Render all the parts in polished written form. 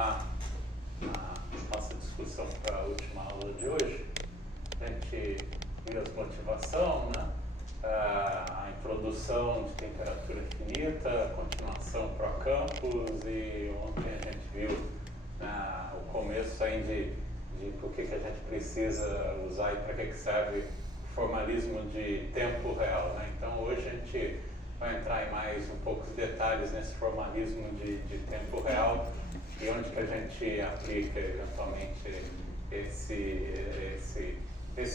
continuar a nossa discussão para a última aula de hoje. A gente viu as motivações, né? A introdução de temperatura finita, a continuação para campos, e ontem a gente viu o começo aí de por que a gente precisa usar e para que serve o formalismo de tempo real, né? Então hoje a gente vai entrar em mais um pouco de detalhes nesse formalismo de tempo real e onde que a gente aplica eventualmente esses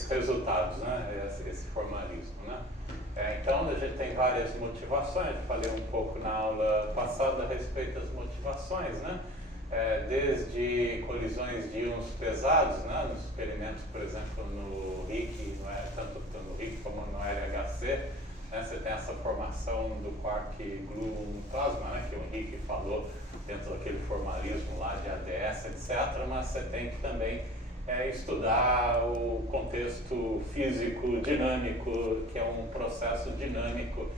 resultados, né? Esse formalismo, né? Então a gente tem várias motivações. Eu falei um pouco na aula passada a respeito das motivações, né? Desde colisões de íons pesados, né? Nos experimentos, por exemplo, no RIC, tanto no RIC como no LHC, né? Você tem essa formação do quark gluon plasma, né? Que o Henrique falou dentro daquele formalismo lá de ADS, etc. Mas você tem que também estudar o contexto físico dinâmico, que é um processo dinâmico,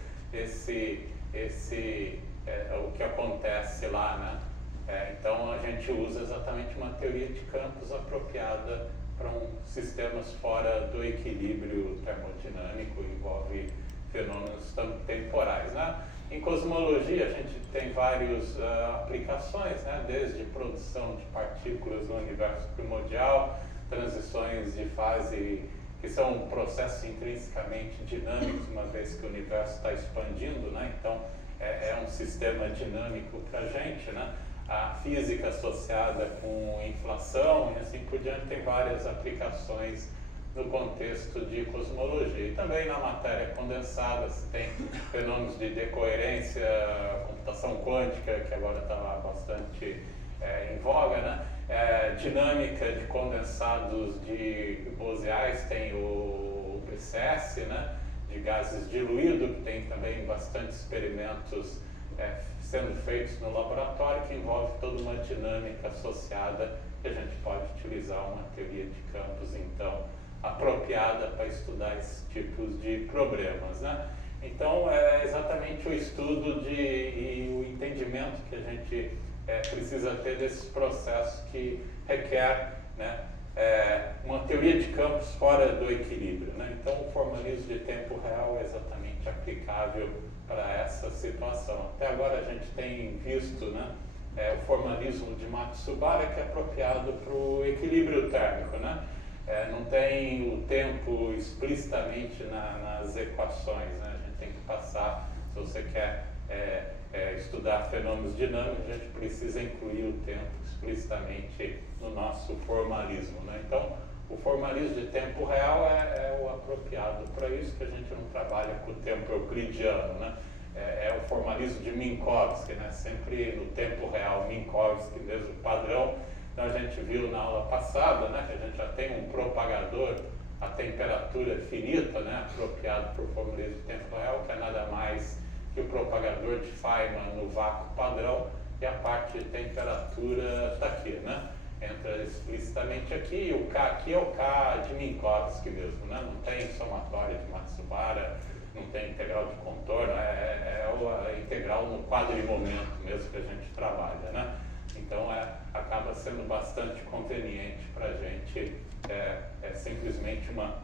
o que acontece lá, né? Então a gente usa exatamente uma teoria de campos apropriada para sistemas fora do equilíbrio termodinâmico, envolve fenômenos temporais, né? Em cosmologia a gente tem várias aplicações, né? Desde produção de partículas no universo primordial, transições de fase que são processos intrinsecamente dinâmicos, uma vez que o universo está expandindo, né? Então é um sistema dinâmico para a gente, né? A física associada com inflação e assim por diante tem várias aplicações no contexto de cosmologia. E também na matéria condensada você tem fenômenos de decoerência, computação quântica, que agora está bastante em voga, né? Dinâmica de condensados de boseais, tem o BCS, né? De gases diluídos, que tem também bastante experimentos sendo feitos no laboratório, que envolve toda uma dinâmica associada, que a gente pode utilizar uma teoria de campos, então, apropriada para estudar esses tipos de problemas, né? Então, é exatamente o estudo e o entendimento que a gente precisa ter desses processos que requer, né, uma teoria de campos fora do equilíbrio, né? Então, o formalismo de tempo real é exatamente aplicável para essa situação. Até agora a gente tem visto, né, o formalismo de Matsubara, que é apropriado para o equilíbrio térmico, né? Não tem o tempo explicitamente nas equações, né? A gente tem que passar, se você quer estudar fenômenos dinâmicos, a gente precisa incluir o tempo explicitamente no nosso formalismo, né? Então, o formalismo de tempo real é o apropriado para isso, que a gente não trabalha com o tempo euclidiano, né? É o formalismo de Minkowski, né? Sempre no tempo real, Minkowski, mesmo padrão. Então a gente viu na aula passada, né, que a gente já tem um propagador a temperatura finita, né, apropriado para o formalismo de tempo real, que é nada mais que o propagador de Feynman no vácuo padrão, e a parte de temperatura está aqui, né? Entra explicitamente aqui, e o K aqui é o K de Minkowski mesmo, né? Não tem somatória de Matsubara, não tem integral de contorno, é a integral no quadrimomento mesmo que a gente trabalha, né? Então acaba sendo bastante conveniente para a gente, simplesmente uma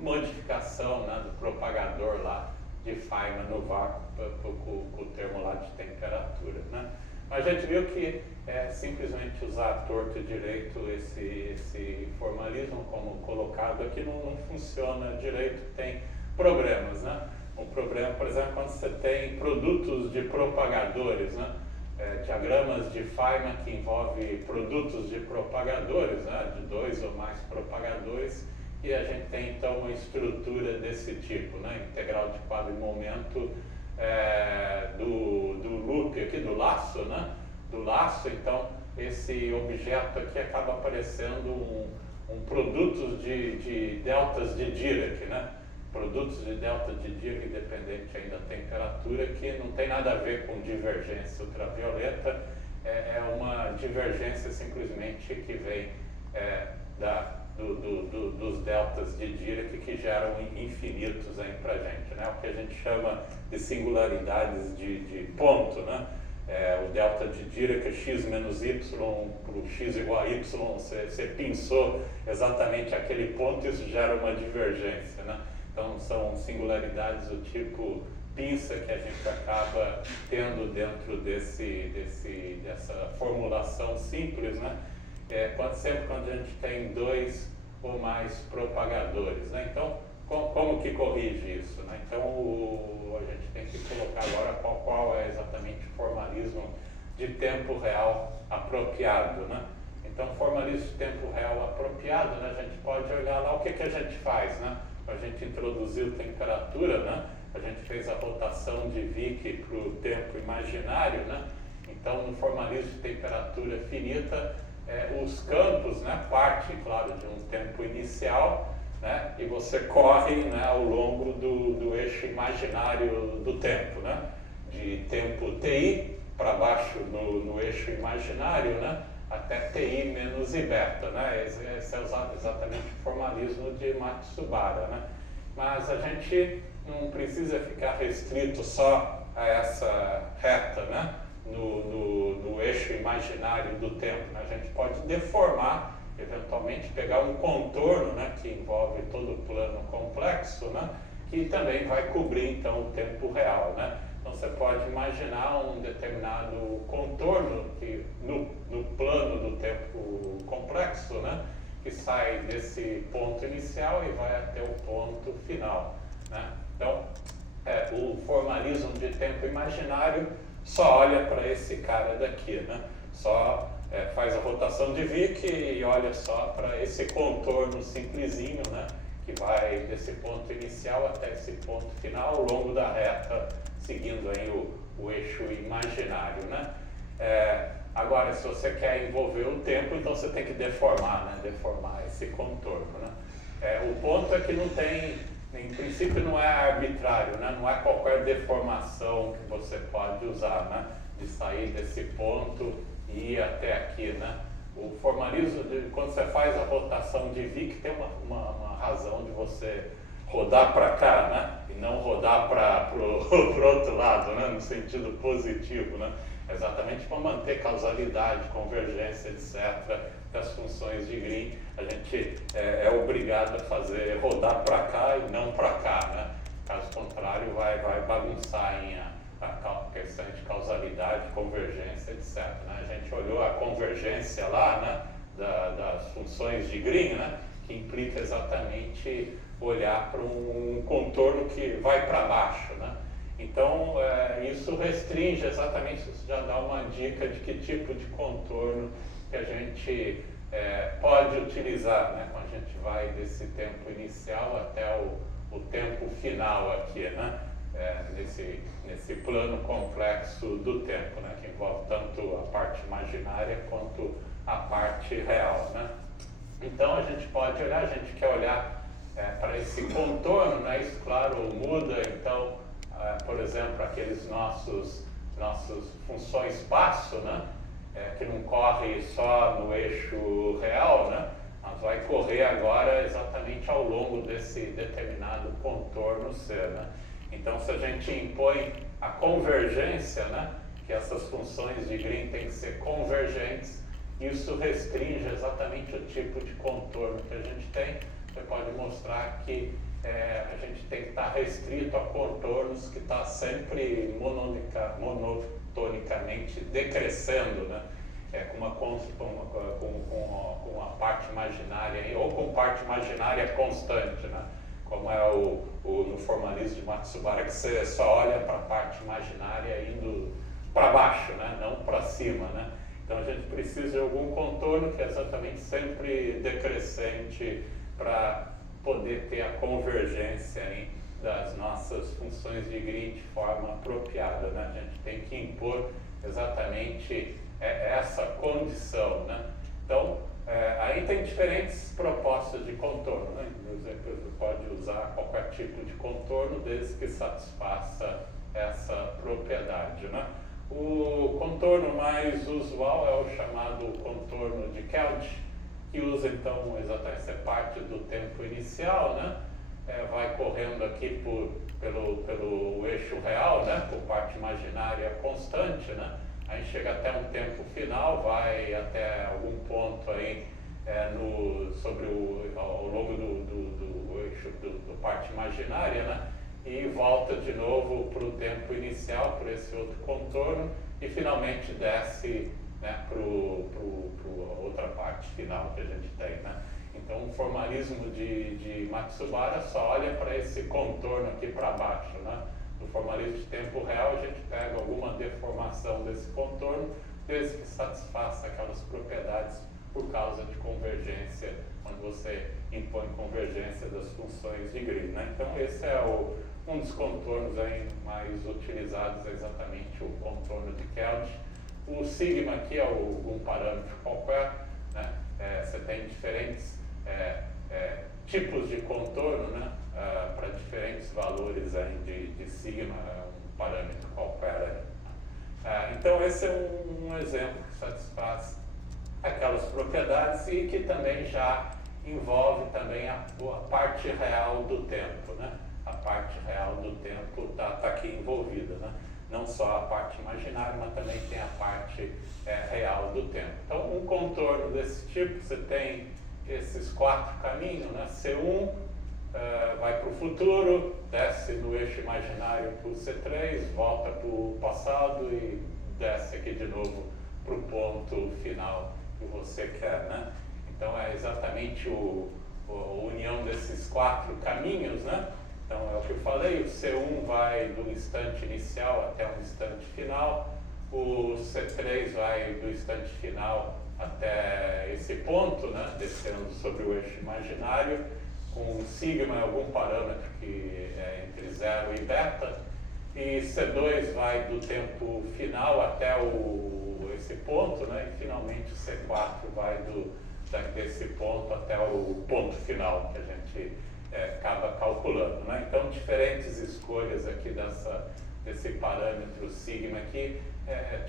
modificação, né, do propagador lá de Feynman no vácuo com o termo lá de temperatura, né? Mas a gente viu que simplesmente usar torto e direito esse formalismo como colocado aqui não funciona direito, tem problemas, né? Um problema, por exemplo, quando você tem produtos de propagadores, né? Diagramas de Feynman que envolve produtos de propagadores, né? De dois ou mais propagadores, e a gente tem então uma estrutura desse tipo, né? Integral de quadrimomento do loop aqui, do laço, né? Do laço, então esse objeto aqui acaba aparecendo um produto de deltas de Dirac, né? Produtos de delta de Dirac independente ainda da temperatura, que não tem nada a ver com divergência ultravioleta, é uma divergência simplesmente que vem dos deltas de Dirac, que geram infinitos aí para a gente, né? O que a gente chama de singularidades de ponto, né? o delta de Dirac, x menos y, para o x igual a y, você pinçou exatamente aquele ponto, isso gera uma divergência, né? Então são singularidades do tipo pinça que a gente acaba tendo dentro dessa formulação simples, né? Sempre quando a gente tem dois ou mais propagadores, né? Então, como que corrige isso, né? Então, a gente tem que colocar agora qual é exatamente o formalismo de tempo real apropriado, né? Então, formalismo de tempo real apropriado, né? A gente pode olhar lá o que a gente faz, né? A gente introduziu temperatura, né? A gente fez a rotação de Wick para o tempo imaginário, né? Então, no formalismo de temperatura finita, os campos, né, partem, claro, de um tempo inicial, né, e você corre, né, ao longo do eixo imaginário do tempo, né, de tempo TI para baixo no eixo imaginário, né, até TI menos I beta, né, esse é exatamente o formalismo de Matsubara, né, mas a gente não precisa ficar restrito só a essa reta, né, no eixo imaginário do tempo, né? A gente pode deformar, eventualmente pegar um contorno, né, que envolve todo o plano complexo, né, que também vai cobrir então o tempo real, né? Então você pode imaginar um determinado contorno que no plano do tempo complexo, né, que sai desse ponto inicial e vai até o ponto final, né? Então o formalismo de tempo imaginário só olha para esse cara daqui, né? Só faz a rotação de Wick e olha só para esse contorno simplesinho, né? Que vai desse ponto inicial até esse ponto final, ao longo da reta, seguindo aí o eixo imaginário, né? Agora, se você quer envolver o tempo, então você tem que deformar, né? Deformar esse contorno, né? O ponto é que não tem... Em princípio não é arbitrário, né? Não é qualquer deformação que você pode usar, né? De sair desse ponto e ir até aqui, né? O formalismo, quando você faz a rotação de Wick, tem uma razão de você rodar para cá, né? E não rodar para o outro lado, né? No sentido positivo, né? Exatamente para manter causalidade, convergência, etc. das funções de Green, a gente é obrigado a fazer rodar para cá e não para cá, né? Caso contrário, vai bagunçar a questão de causalidade, convergência, etc. Né? A gente olhou a convergência lá, né? Das funções de Green, né? Que implica exatamente olhar para um contorno que vai para baixo, né? Então, isso restringe exatamente, isso já dá uma dica de que tipo de contorno que a gente pode utilizar, né, quando a gente vai desse tempo inicial até o tempo final aqui, né, nesse plano complexo do tempo, né, que envolve tanto a parte imaginária quanto a parte real, né. Então a gente pode olhar, a gente quer olhar para esse contorno, né, isso claro muda, então, por exemplo, aqueles nossos funções espaço, né, que não corre só no eixo real, né, mas vai correr agora exatamente ao longo desse determinado contorno C, né. Então, se a gente impõe a convergência, né, que essas funções de Green têm que ser convergentes, isso restringe exatamente o tipo de contorno que a gente tem. Você pode mostrar que a gente tem que estar restrito a contornos que está sempre monotonicamente decrescendo, né? Com a parte imaginária, ou com parte imaginária constante, né? Como é no formalismo de Matsubara, que você só olha para a parte imaginária indo para baixo, né? Não para cima, né? Então a gente precisa de algum contorno que é exatamente sempre decrescente para poder ter a convergência das nossas funções de Green de forma apropriada, né? A gente tem que impor exatamente essa condição, né? Então, aí tem diferentes propostas de contorno, né? Por exemplo, você pode usar qualquer tipo de contorno desde que satisfaça essa propriedade, né? O contorno mais usual é o chamado contorno de Kelch, que usa então exatamente essa parte do tempo inicial, né? Vai correndo aqui pelo eixo real, né? Por parte imaginária constante, né? a gente chega até um tempo final, vai até algum ponto aí ao longo do eixo do parte imaginária, né? E volta de novo para o tempo inicial, por esse outro contorno, e finalmente desce, né, para outra parte final que a gente tem, né? Então o formalismo de Matsubara só olha para esse contorno aqui para baixo, né? No formalismo de tempo real a gente pega alguma deformação desse contorno, desde que satisfaça aquelas propriedades por causa de convergência, quando você impõe convergência das funções de Green, né? Então esse é um dos contornos aí mais utilizados, é exatamente o contorno de Kelch. O sigma aqui é algum parâmetro qualquer, né? Você tem diferentes tipos de contorno, né? Para diferentes valores aí de sigma, um parâmetro qualquer. Então esse é um exemplo que satisfaz aquelas propriedades e que também já envolve também a parte real do tempo, né? A parte real do tempo está aqui envolvida, né? Não só a parte imaginária, mas também tem a parte real do tempo. Então, um contorno desse tipo, você tem esses 4 caminhos, né? C1 vai para o futuro, desce no eixo imaginário para o C3, volta para o passado e desce aqui de novo para o ponto final que você quer, né? Então, é exatamente a união desses 4 caminhos, né? Então, é o que eu falei, o C1 vai do instante inicial até o instante final, o C3 vai do instante final até esse ponto, né, descendo sobre o eixo imaginário, com sigma algum parâmetro que é entre 0 e beta, e C2 vai do tempo final até esse ponto, né, e finalmente o C4 vai desse ponto até o ponto final que a gente acaba calculando, né? Então, diferentes escolhas aqui desse parâmetro sigma aqui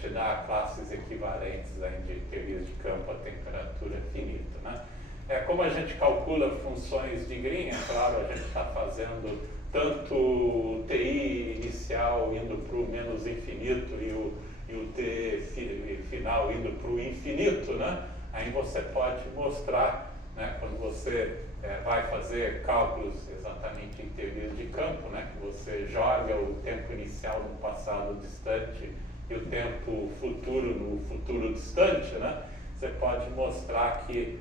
te dá classes equivalentes aí de teorias de campo a temperatura finita, né? Como a gente calcula funções de Green, é claro, a gente está fazendo tanto o TI inicial indo para o menos infinito e o T final indo para o infinito, né? Aí você pode mostrar, né, quando você vai fazer cálculos exatamente em teorias de campo, né, que você joga o tempo inicial no passado distante e o tempo futuro no futuro distante, né, você pode mostrar que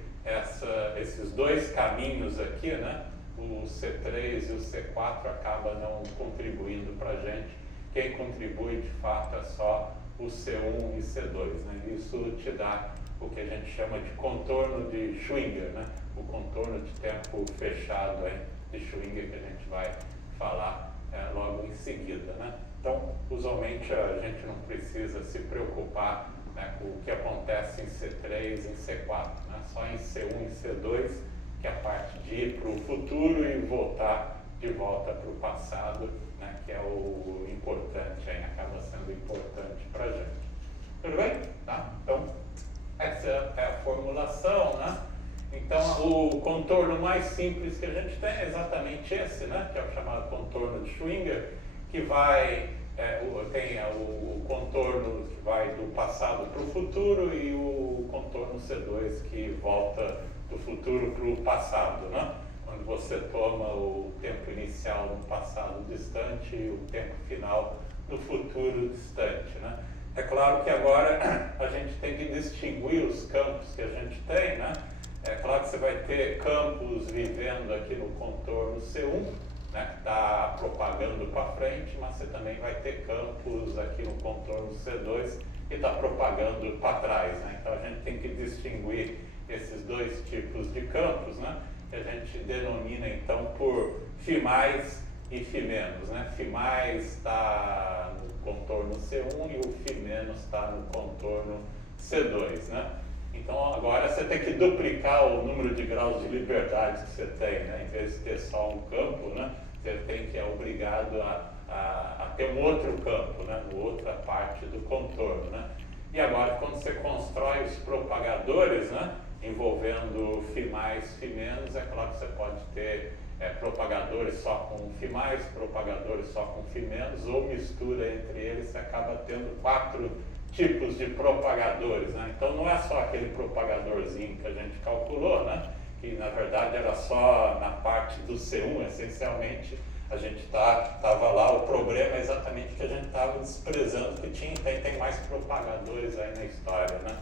esses 2 caminhos aqui, né, o C3 e o C4 acabam não contribuindo para a gente. Quem contribui de fato é só o C1 e C2, né, isso te dá o que a gente chama de contorno de Schwinger, né? O contorno de tempo fechado aí de Schwinger, que a gente vai falar logo em seguida, né? Então, usualmente a gente não precisa se preocupar, né, com o que acontece em C3 e em C4, né? Só em C1 e C2, que é a parte de ir para o futuro e voltar de volta para o passado, né, que é o importante, aí, acaba sendo importante para a gente. Tudo bem? Tá? Então, essa é a formulação, né? Então, o contorno mais simples que a gente tem é exatamente esse, né? Que é o chamado contorno de Schwinger, que vai, tem o contorno que vai do passado para o futuro e o contorno C2 que volta do futuro para o passado, né? Quando você toma o tempo inicial no passado distante e o tempo final no futuro distante, né? É claro que agora a gente tem que distinguir os campos que a gente tem, né? É claro que você vai ter campos vivendo aqui no contorno C1, né, que está propagando para frente, mas você também vai ter campos aqui no contorno C2 que está propagando para trás, né? Então a gente tem que distinguir esses 2 tipos de campos, né, que a gente denomina então por φ mais e φ menos, né? Φ mais está no contorno C1 e o φ menos está no contorno C2, né? Então agora você tem que duplicar o número de graus de liberdade que você tem, né? Em vez de ter só um campo, né? Você é obrigado a ter um outro campo, né? Outra parte do contorno, né? E agora quando você constrói os propagadores, né, envolvendo φ mais, φ menos, é claro que você pode ter propagadores só com φ mais, propagadores só com φ menos, ou mistura entre eles, você acaba tendo 4 tipos de propagadores, né? Então não é só aquele propagadorzinho que a gente calculou, né? Que na verdade era só na parte do C1, essencialmente a gente estava lá, o problema é exatamente que a gente estava desprezando que tem mais propagadores aí na história, né?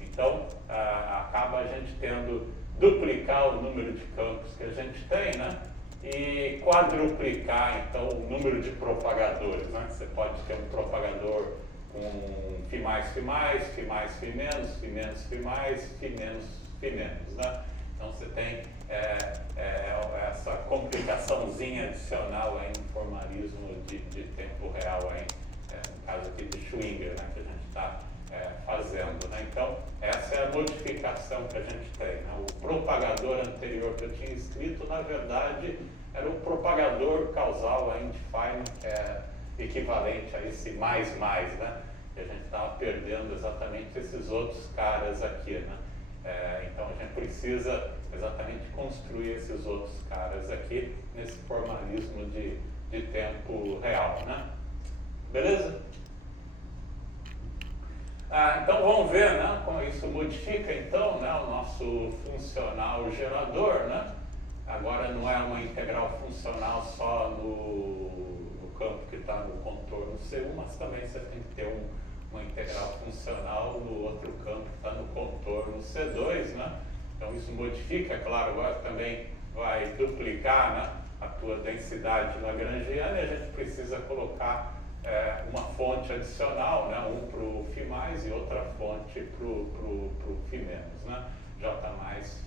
Então acaba a gente tendo duplicar o número de campos que a gente tem, né? E quadruplicar então o número de propagadores, né? Você pode ter um propagador com φ mais, φ mais, φ mais, φ menos, φ menos, φ mais, φ menos, φ menos, né? Então você tem essa complicaçãozinha adicional aí no formalismo de tempo real aí, no caso aqui de Schwinger, né, que a gente está fazendo, né? Então essa é a modificação que a gente tem, né? O propagador anterior que eu tinha escrito, na verdade, era o propagador causal aí de Feynman, que é equivalente a esse mais, né? Que a gente estava perdendo exatamente esses outros caras aqui, né? Então a gente precisa exatamente construir esses outros caras aqui nesse formalismo de tempo real, né? Beleza? Então vamos ver, né, como isso modifica então, né, o nosso funcional gerador, né? Agora não é uma integral funcional só no campo que está no contorno C1, mas também você tem que ter uma integral funcional no outro campo que está no contorno C2, né? Então isso modifica, claro, agora também vai duplicar, né, a tua densidade lagrangiana e a gente precisa colocar uma fonte adicional, né, um para o φ mais e outra fonte para o φ menos, né? J mais,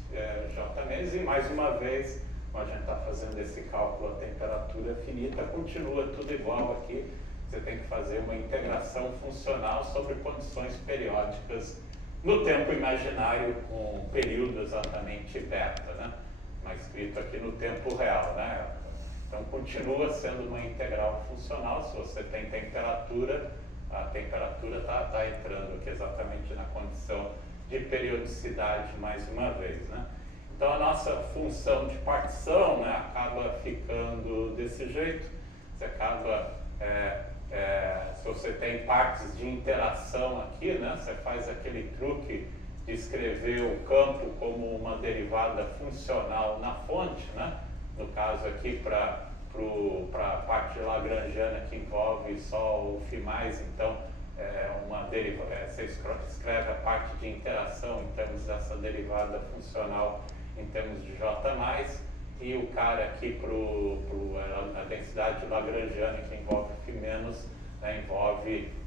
J menos, e mais uma vez, como a gente está fazendo esse cálculo a temperatura finita, continua tudo igual aqui. Você tem que fazer uma integração funcional sobre condições periódicas no tempo imaginário com período exatamente beta, né? Mas escrito aqui no tempo real, né? Então continua sendo uma integral funcional. Se você tem temperatura, a temperatura está entrando aqui exatamente na condição de periodicidade mais uma vez, né? Então a nossa função de partição, né, acaba ficando desse jeito. Você acaba, se você tem partes de interação aqui, né, você faz aquele truque de escrever o campo como uma derivada funcional na fonte, né? No caso aqui para a parte lagrangiana que envolve só o φ mais, então você escreve a parte de interação em termos dessa derivada funcional em termos de J mais, e o cara aqui para a densidade lagrangiana que envolve φ menos, né,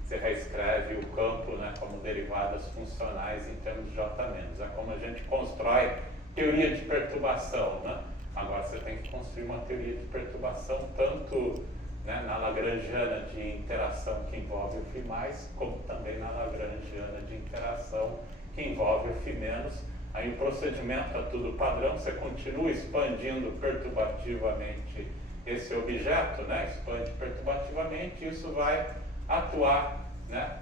você reescreve o campo, né, como derivadas funcionais em termos de J menos. É como a gente constrói teoria de perturbação, né? Agora você tem que construir uma teoria de perturbação tanto, né, na lagrangiana de interação que envolve o φ mais, como também na lagrangiana de interação que envolve o φ menos. Aí o procedimento é tudo padrão, você continua expandindo perturbativamente esse objeto, né? Expande perturbativamente, e isso vai atuar, né,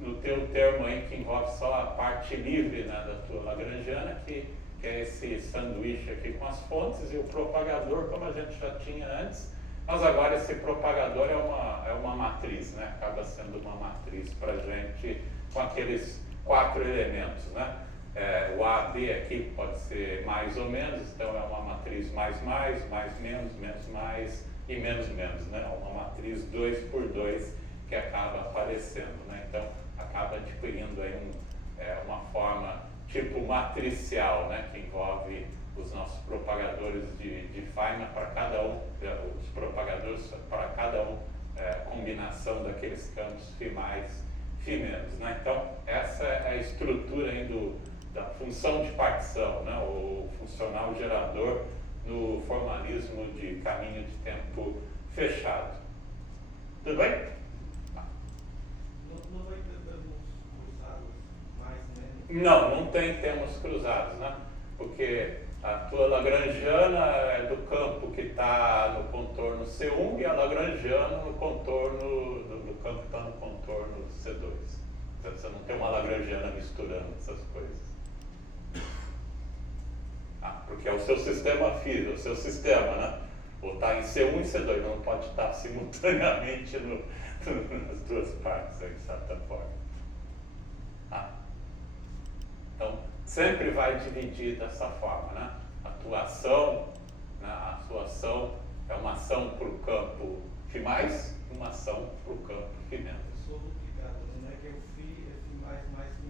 no teu termo aí que envolve só a parte livre, né, da tua lagrangiana, que é esse sanduíche aqui com as fontes, e o propagador, como a gente já tinha antes, mas agora esse propagador é uma matriz, né? Acaba sendo uma matriz para a gente com aqueles 4 elementos, né? O A, B aqui pode ser mais ou menos, então é uma matriz mais, menos mais e menos, né? Uma matriz 2 por 2 que acaba aparecendo, né? Então acaba adquirindo aí uma forma tipo matricial, né? Que envolve os nossos propagadores de Feynman para cada um, os propagadores para cada um, combinação daqueles campos φ mais, φ menos, né? Então essa é a estrutura aí da função de partição, né? O funcional gerador no formalismo de caminho de tempo fechado. Tudo bem? Não vai ter termos cruzados, mais menos? Não tem termos cruzados, né? Porque a tua lagrangiana é do campo que está no contorno C1 e a lagrangiana no contorno do campo que está no contorno C2. Então você não tem uma lagrangiana misturando essas coisas. Porque é o seu sistema físico, o seu sistema, né? Ou está em C1 e C2, não pode estar simultaneamente nas duas partes, de certa forma. Então, sempre vai dividir dessa forma, né? A tua ação, né? A sua ação é uma ação para o campo Φ+, uma ação para o campo Φ-. Eu sou duplicado, não é que eu Φ mais Φ-.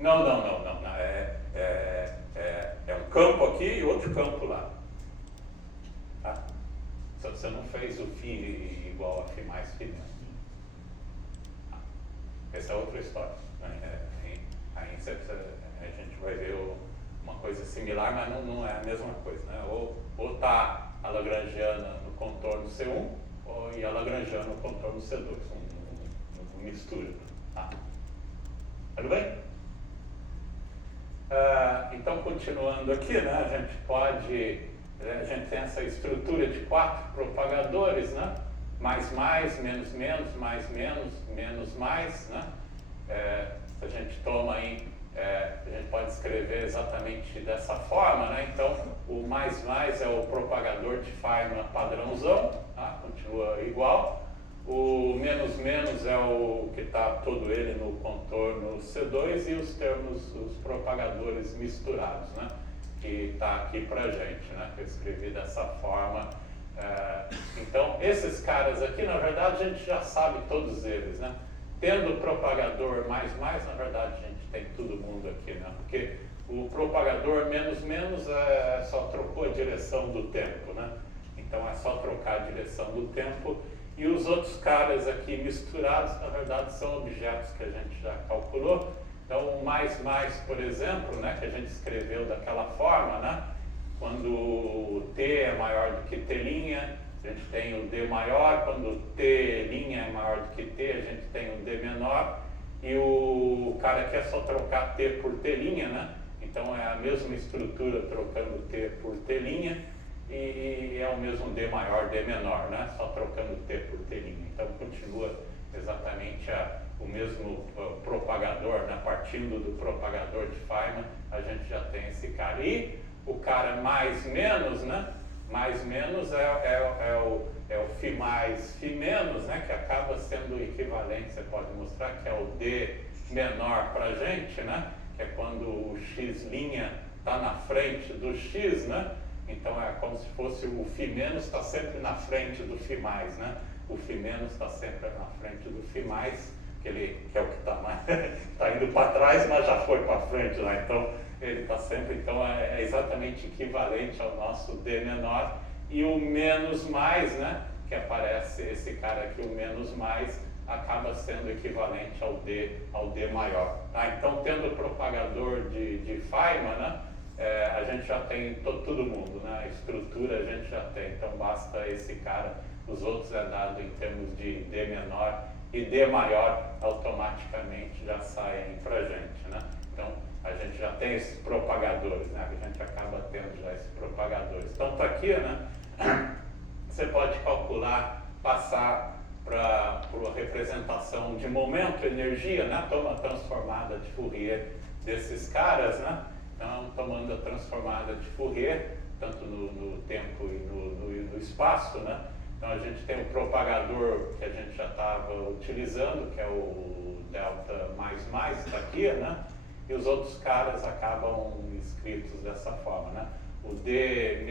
Não. É um campo aqui e outro campo lá. Tá? Só que você não fez o Φ igual a Φ+, Φ-. Essa é outra história. Aí a gente vai ver uma coisa similar, mas não é a mesma coisa, né? Ou está a lagrangiana no contorno C1 e a lagrangiana no contorno C2, uma mistura. Tá? Tudo bem? Então, continuando aqui, né? A gente tem essa estrutura de 4 propagadores, né? Mais, menos, mais, menos, mais, né? Se a gente toma aí, a gente pode escrever exatamente dessa forma, né? Então, o mais é o propagador de Feynman padrãozão, tá? Continua igual. O menos é o que está todo ele no contorno C2 e os termos, os propagadores misturados, né? Que está aqui pra gente, né? Que eu escrevi dessa forma. Então, esses caras aqui, na verdade, a gente já sabe todos eles, né? Tendo o propagador mais, na verdade, a gente tem todo mundo aqui, né? Porque o propagador menos só trocou a direção do tempo, né? Então, é só trocar a direção do tempo. E os outros caras aqui misturados, na verdade, são objetos que a gente já calculou. Então, o mais, por exemplo, né? Que a gente escreveu daquela forma, né? Quando o T é maior do que T', a gente tem o D maior, quando T' é maior do que T, a gente tem o D menor, e o cara aqui é só trocar T por T', né? Então é a mesma estrutura trocando T por T', e é o mesmo D maior, D menor, né? Só trocando T por T'. Então continua exatamente o mesmo propagador, né? Partindo do propagador de Feynman, a gente já tem esse cara. E o cara mais, né? Mais, é o Φ+, né? Que acaba sendo equivalente, você pode mostrar que é o D menor para a gente, né? Que é quando o X' está na frente do X, né? Então é como se fosse o Φ- está sempre na frente do Φ+, né? O Φ- está sempre na frente do Φ+, que é o que está indo para trás, mas já foi para frente lá. Então ele está sempre, então é exatamente equivalente ao nosso D menor, e o menos mais, né? Que aparece esse cara aqui, o menos mais, acaba sendo equivalente ao D maior. Tá? Então, tendo o propagador de Feynman, né? A gente já tem todo mundo, né? A estrutura a gente já tem, então basta esse cara, os outros é dado em termos de D menor e D maior, automaticamente já saem para a gente, né? Então, a gente já tem esses propagadores, né? A gente acaba tendo já esses propagadores. Então, está aqui, né? Você pode calcular, passar para a representação de momento, energia, né? Toma a transformada de Fourier desses caras, né? Então, tomando a transformada de Fourier, tanto no tempo e no espaço, né? Então, a gente tem o propagador que a gente já estava utilizando, que é o delta mais, está aqui, né? E os outros caras acabam escritos dessa forma, né? O D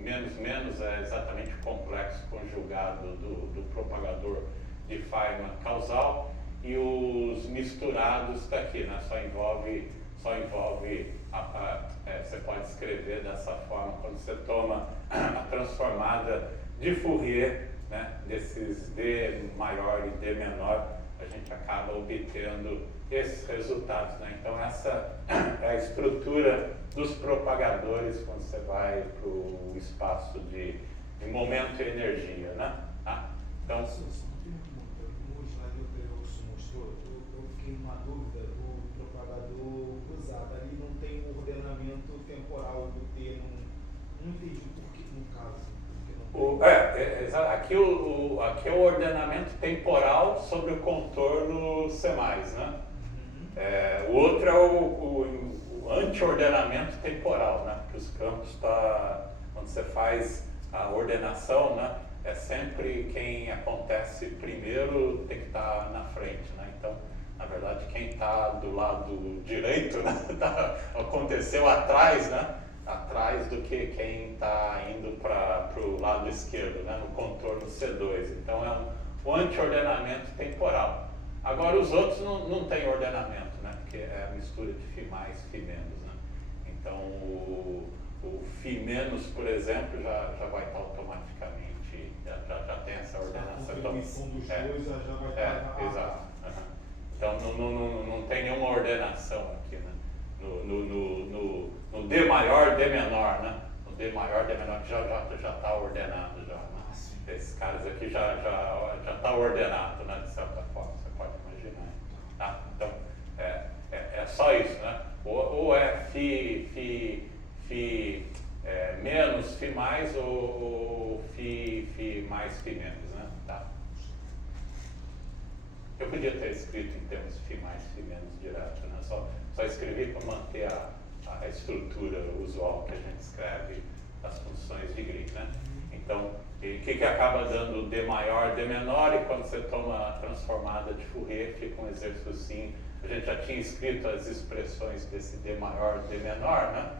menos é exatamente o complexo conjugado do propagador de Feynman causal, e os misturados está aqui, né? Só envolve você pode escrever dessa forma, quando você toma a transformada de Fourier, né? Desses D maior e D menor, a gente acaba obtendo esses resultados, né? Então essa é a estrutura dos propagadores quando você vai para o espaço de momento e energia, né? Tá? Então, No slide anterior que você mostrou, eu fiquei numa dúvida, o propagador cruzado ali não tem um ordenamento temporal do T, não entendi por que no caso. Aqui é o ordenamento temporal sobre o contorno C+, né? O outro é o anti-ordenamento temporal, né? Que os campos quando você faz a ordenação, né, é sempre quem acontece primeiro tem que estar na frente, né? Então, na verdade, quem está do lado direito, né, aconteceu atrás, né? Atrás do que quem está indo para o lado esquerdo, né, no contorno C2. Então é um anti-ordenamento temporal. Agora os outros não têm ordenamento, né, porque é a mistura de Φ mais, Φ menos, né? Então o Φ-, por exemplo, já vai estar automaticamente, já tem essa ordenação. A contribuição dos dois já vai estar... Exato. Então não tem nenhuma ordenação aqui, né? No D maior, D menor, né? No D maior, D menor, que já está ordenado já. Né? Esses caras aqui já está ordenado, né? De certa forma, você pode imaginar. Tá? Então, é só isso, né? Ou é Φ menos Φ mais, ou Φ mais, Φ menos, né? Tá? Eu podia ter escrito em termos Φ mais, Φ menos direto, né? Só escrevi para manter a estrutura usual que a gente escreve as funções de Green, né? Então, o que acaba dando D maior, D menor, e quando você toma a transformada de Fourier, fica um exercício. A gente já tinha escrito as expressões desse D maior, D menor, né?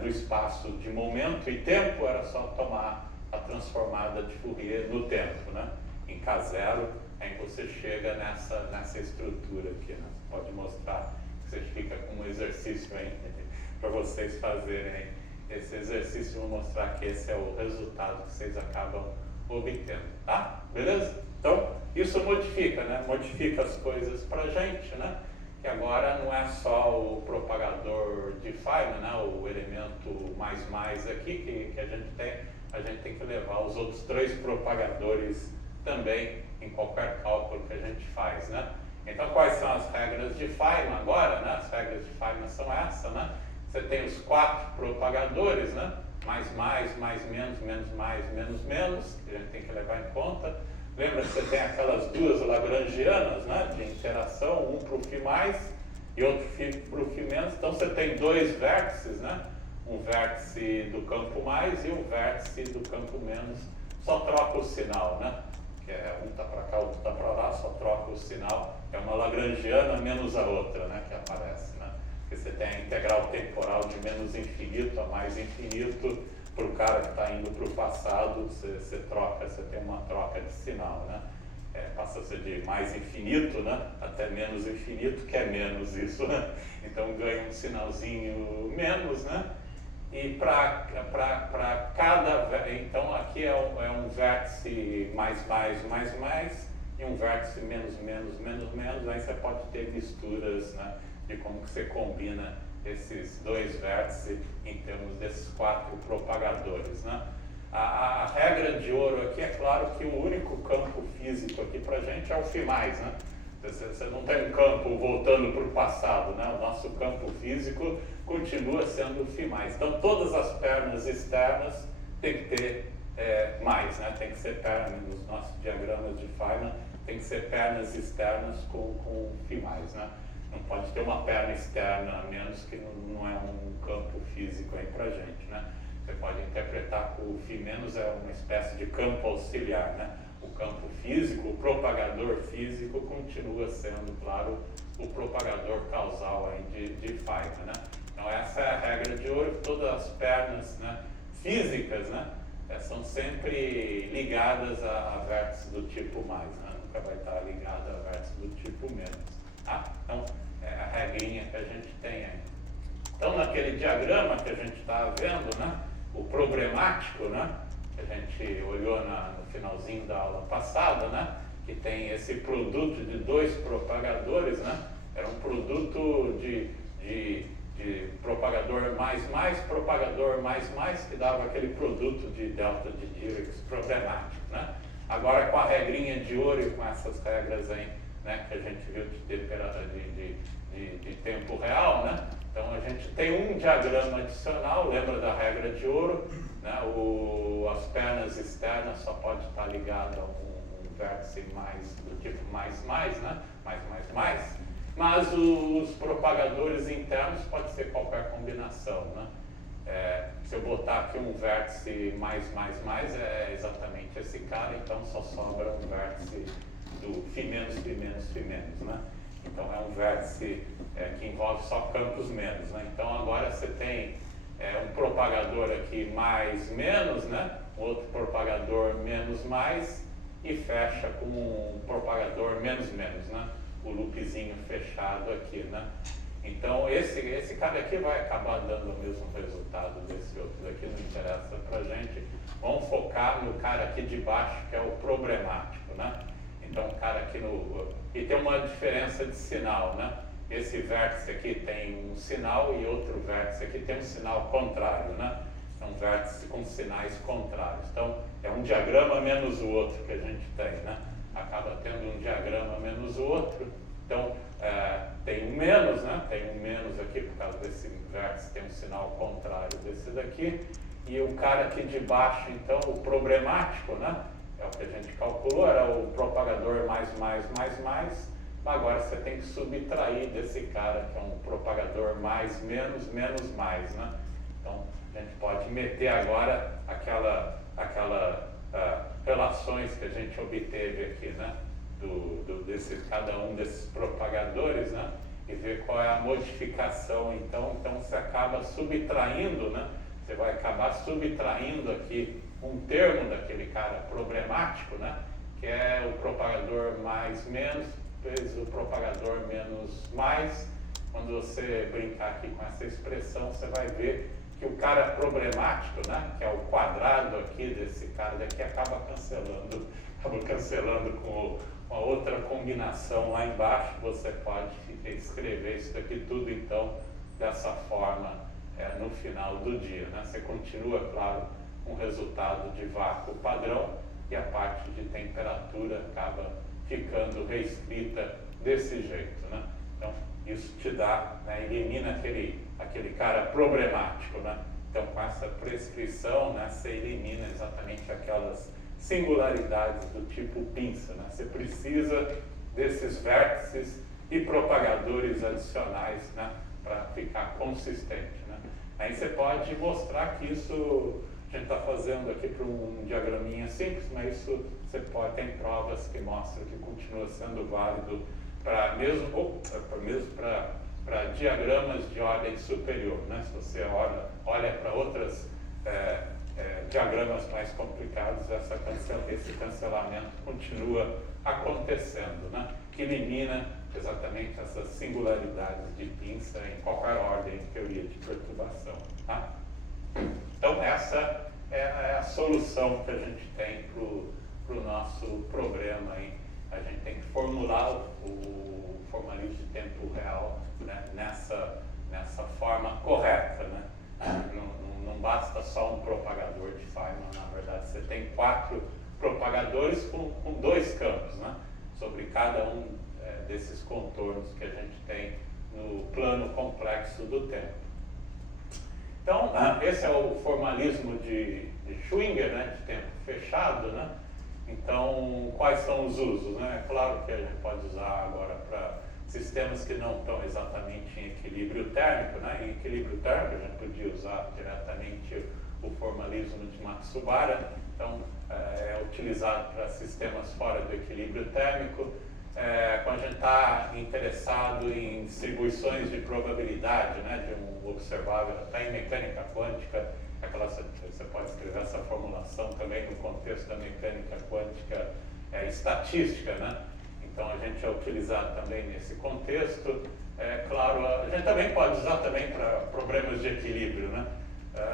No espaço de momento e tempo, era só tomar a transformada de Fourier no tempo, né? Em K0, aí você chega nessa estrutura aqui, né? Você pode mostrar, você fica com um exercício aí para vocês fazerem esse exercício. Vou mostrar que esse é o resultado que vocês acabam obtendo, tá? Beleza? Então, isso modifica, né? Modifica as coisas para a gente, né? Que agora não é só o propagador de Feynman, né? O elemento mais aqui que a gente tem que levar os outros 3 propagadores também em qualquer cálculo que a gente faz, né? Então, quais são as regras de Feynman agora, né? As regras de Feynman são essas, né? Você tem os 4 propagadores, né? Mais, menos, menos, que a gente tem que levar em conta. Lembra que você tem aquelas 2 lagrangianas, né? De interação, um para o Φ mais e outro para o Φ menos. Então, você tem 2 vértices, né? Um vértice do campo mais e um vértice do campo menos. Só troca o sinal, né? Que um está para cá, outro está para lá, só troca o sinal. É uma lagrangiana menos a outra, né? Que aparece, né? Porque você tem a integral temporal de menos infinito a mais infinito. Para o cara que está indo para o passado, você tem uma troca de sinal, né? Passa a ser de mais infinito, né? Até menos infinito, que é menos isso, né? Então ganha um sinalzinho menos, né? E para cada... Então aqui é um vértice mais, e um vértice menos. Aí você pode ter misturas, né? De como que você combina esses 2 vértices em termos desses 4 propagadores, né? A regra de ouro aqui é claro que o único campo físico aqui para a gente é o Φ mais, né? Você não tem um campo voltando para o passado, né? O nosso campo físico continua sendo o Φ mais. Então todas as pernas externas tem que ter mais, né? Tem que ser pernas, nos nossos diagramas de Feynman, tem que ser pernas externas com Φ mais, né? Não pode ter uma perna externa a menos, que não é um campo físico aí para a gente, né? Você pode interpretar que o Φ menos é uma espécie de campo auxiliar, né? O campo físico, o propagador físico continua sendo, claro, o propagador causal aí de Feynman, né? Então essa é a regra de ouro, que todas as pernas, né, físicas, né, são sempre ligadas a vértice do tipo mais, né? Nunca vai estar ligada a vértice do tipo menos. Tá? Então, é a regrinha que a gente tem aí. Então, naquele diagrama que a gente está vendo, né, o problemático, né, que a gente olhou no finalzinho da aula passada, né, que tem esse produto de 2 propagadores, né, era um produto de propagador mais, propagador mais, que dava aquele produto de delta de Dirac problemático, né. Agora, com a regrinha de ouro e com essas regras aí, né, que a gente viu de tempo real, né? Então a gente tem um diagrama adicional, lembra da regra de ouro, né? As pernas externas só pode estar ligada a um vértice mais do tipo mais, né? Mas os propagadores internos pode ser qualquer combinação, né? Se eu botar aqui um vértice mais, é exatamente esse cara, então só sobra um vértice do φ menos, né? Então é um vértice que envolve só campos menos, né? Então agora você tem um propagador aqui mais, menos, né? Outro propagador menos, mais, e fecha com um propagador menos, né? O loopzinho fechado aqui, né? Então esse cara aqui vai acabar dando o mesmo resultado desse outro daqui, não interessa pra gente. Vamos focar no cara aqui de baixo, que é o problemático, né? Então o cara aqui e tem uma diferença de sinal, né? Esse vértice aqui tem um sinal e outro vértice aqui tem um sinal contrário, né? É um vértice com sinais contrários. Então é um diagrama menos o outro que a gente tem, né? Acaba tendo um diagrama menos o outro. Então tem um menos, né? Tem um menos aqui por causa desse vértice, tem um sinal contrário desse daqui. E o cara aqui de baixo, então, o problemático, né? É o que a gente calculou, era o propagador mais. Agora você tem que subtrair desse cara, que é um propagador mais, menos, mais, né? Então, a gente pode meter agora aquela relações que a gente obteve aqui, né? Cada um desses propagadores, né? E ver qual é a modificação. Então você acaba subtraindo, né? Você vai acabar subtraindo aqui um termo daquele cara problemático, né? Que é o propagador mais, menos, vezes o propagador menos, mais. Quando você brincar aqui com essa expressão, você vai ver que o cara problemático, né? Que é o quadrado aqui desse cara daqui, acaba cancelando com uma outra combinação lá embaixo. Você pode escrever isso daqui tudo, então, dessa forma no final do dia, né? Você continua, claro, um resultado de vácuo padrão e a parte de temperatura acaba ficando reescrita desse jeito, né? Então, isso te dá, né, elimina aquele cara problemático, né? Então, com essa prescrição, né, você elimina exatamente aquelas singularidades do tipo pinça, né? Você precisa desses vértices e propagadores adicionais, né, para ficar consistente, né? Aí você pode mostrar que isso a gente está fazendo aqui para um diagraminha simples, mas isso você tem provas que mostram que continua sendo válido para para diagramas de ordem superior, né? Se você olha para outras diagramas mais complicados, esse cancelamento continua acontecendo, né? Que elimina exatamente essas singularidades de pinça em qualquer ordem em teoria de perturbação, tá? Então essa é a solução que a gente tem para o nosso problema aí. A gente tem que formular o formalismo de tempo real, né, nessa forma correta, né? Não basta só um propagador de Feynman, na verdade você tem 4 propagadores com 2 campos, né? Sobre cada um desses contornos que a gente tem no plano complexo do tempo. Então, esse é o formalismo de Schwinger, né, de tempo fechado, né? Então, quais são os usos, né? É claro que a gente pode usar agora para sistemas que não estão exatamente em equilíbrio térmico, né? Em equilíbrio térmico, a gente podia usar diretamente o formalismo de Matsubara. Então, é utilizado para sistemas fora do equilíbrio térmico. Quando a gente está interessado em distribuições de probabilidade, né, de um observável, até em mecânica quântica, você pode escrever essa formulação também no contexto da mecânica quântica estatística, né? Então a gente é utilizado também nesse contexto. Claro, a gente também pode usar também para problemas de equilíbrio, né?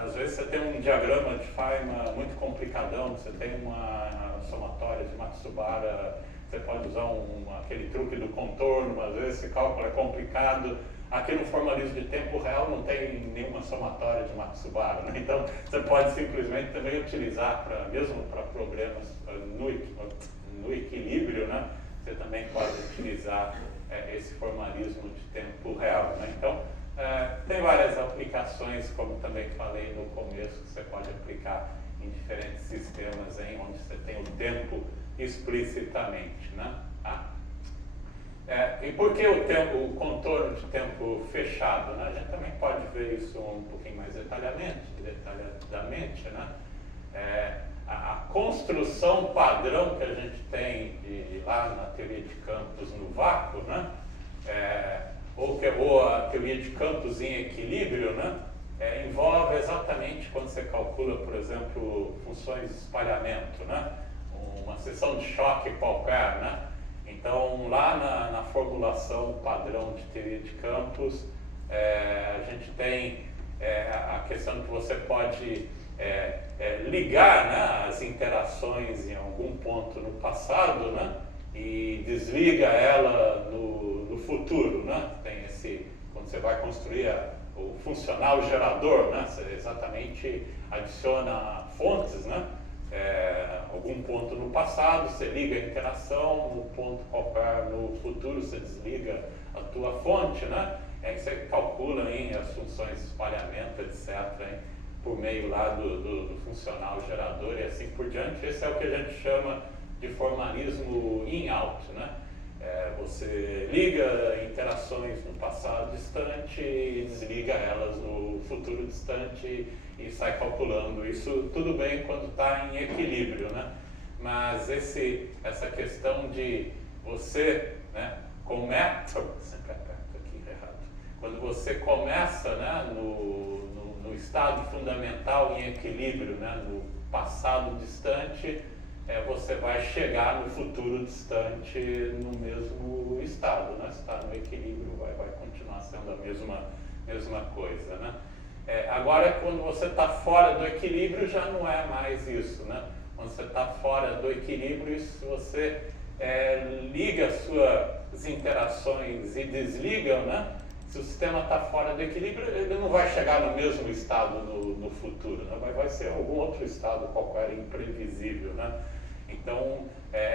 Às vezes você tem um diagrama de Feynman muito complicadão, você tem uma somatória de Matsubara. Você pode usar aquele truque do contorno, às vezes esse cálculo é complicado. Aqui no formalismo de tempo real não tem nenhuma somatória de Matsubara, né? Então você pode simplesmente também utilizar, mesmo para problemas no equilíbrio, né? Você também pode utilizar esse formalismo de tempo real, né? Então tem várias aplicações, como também falei no começo, que você pode aplicar em diferentes sistemas onde você tem o tempo explicitamente, né? E por que o contorno de tempo fechado? Né? A gente também pode ver isso um pouquinho mais detalhadamente. Né? A construção padrão que a gente tem lá na teoria de campos no vácuo, né? Ou a teoria de campos em equilíbrio, né? Envolve exatamente quando você calcula, por exemplo, funções de espalhamento, né? Uma seção de choque qualquer, né? Então, lá na formulação padrão de teoria de campos, a gente tem a questão que você pode ligar, né, as interações em algum ponto no passado, né, e desliga ela no futuro. Né? Tem quando você vai construir o funcional gerador, né, você exatamente adiciona fontes, né? Algum ponto no passado, você liga a interação, no ponto qualquer no futuro você desliga a tua fonte, né? Aí você calcula as funções de espalhamento, etc., por meio lá do funcional gerador e assim por diante. Esse é o que a gente chama de formalismo in-out, né? Você liga interações no passado distante e desliga elas no futuro distante e sai calculando. Isso tudo bem quando está em equilíbrio, né? Mas essa questão de você, né, sempre aperto aqui errado, quando você começa, né, no estado fundamental em equilíbrio, né, no passado distante, você vai chegar no futuro distante no mesmo estado, né? Se está no equilíbrio, vai continuar sendo a mesma coisa, né? Agora, quando você está fora do equilíbrio, já não é mais isso, né? Quando você está fora do equilíbrio, se você liga as suas interações e desliga, né? Se o sistema está fora do equilíbrio, ele não vai chegar no mesmo estado no futuro, né? Vai ser algum outro estado qualquer imprevisível, né? Então,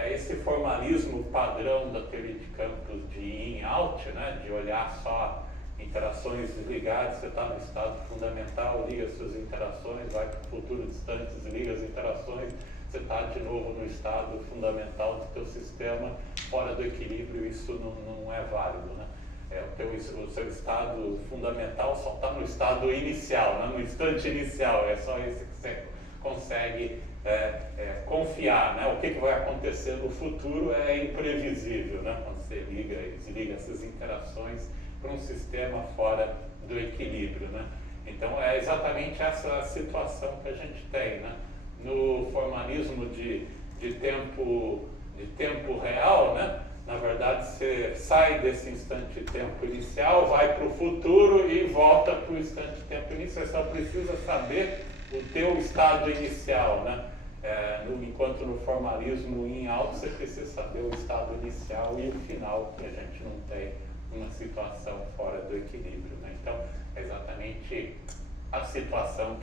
esse formalismo padrão da teoria de campos de in-out, né, de olhar só interações desligadas, você está no estado fundamental, liga as suas interações, vai para o futuro distante, desliga as interações, você está de novo no estado fundamental do teu sistema, fora do equilíbrio, isso não é válido, né? O seu estado fundamental só está no estado inicial, né? No instante inicial, é só esse que você consegue confiar, né? O que vai acontecer no futuro é imprevisível, né? Quando você liga e desliga essas interações para um sistema fora do equilíbrio, né? Então é exatamente essa situação que a gente tem, né? No formalismo de tempo real, né? Na verdade, você sai desse instante de tempo inicial, vai para o futuro e volta para o instante de tempo inicial. Você só precisa saber o teu estado inicial, né? Enquanto no formalismo in-out, você precisa saber o estado inicial e o final, que a gente não tem uma situação fora do equilíbrio, né? Então, é exatamente a situação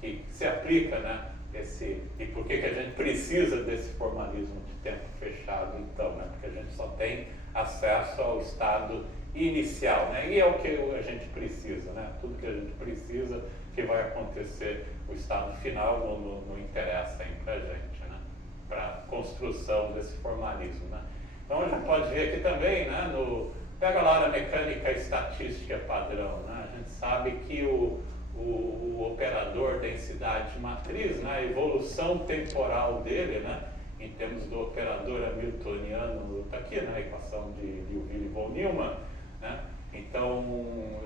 que se aplica, né? E por que a gente precisa desse formalismo de tempo fechado, então, né? Porque a gente só tem acesso ao estado inicial, né? E é o que a gente precisa, né? Tudo que a gente precisa que vai acontecer, o estado final não interessa para a gente, né? Para a construção desse formalismo, né? Então a gente pode ver aqui também, né? Pega lá na mecânica estatística padrão, né? A gente sabe que o operador densidade matriz, né? A evolução temporal dele, né? Em termos do operador hamiltoniano, está aqui, né? A equação de Liouville e von Neumann, né? Então,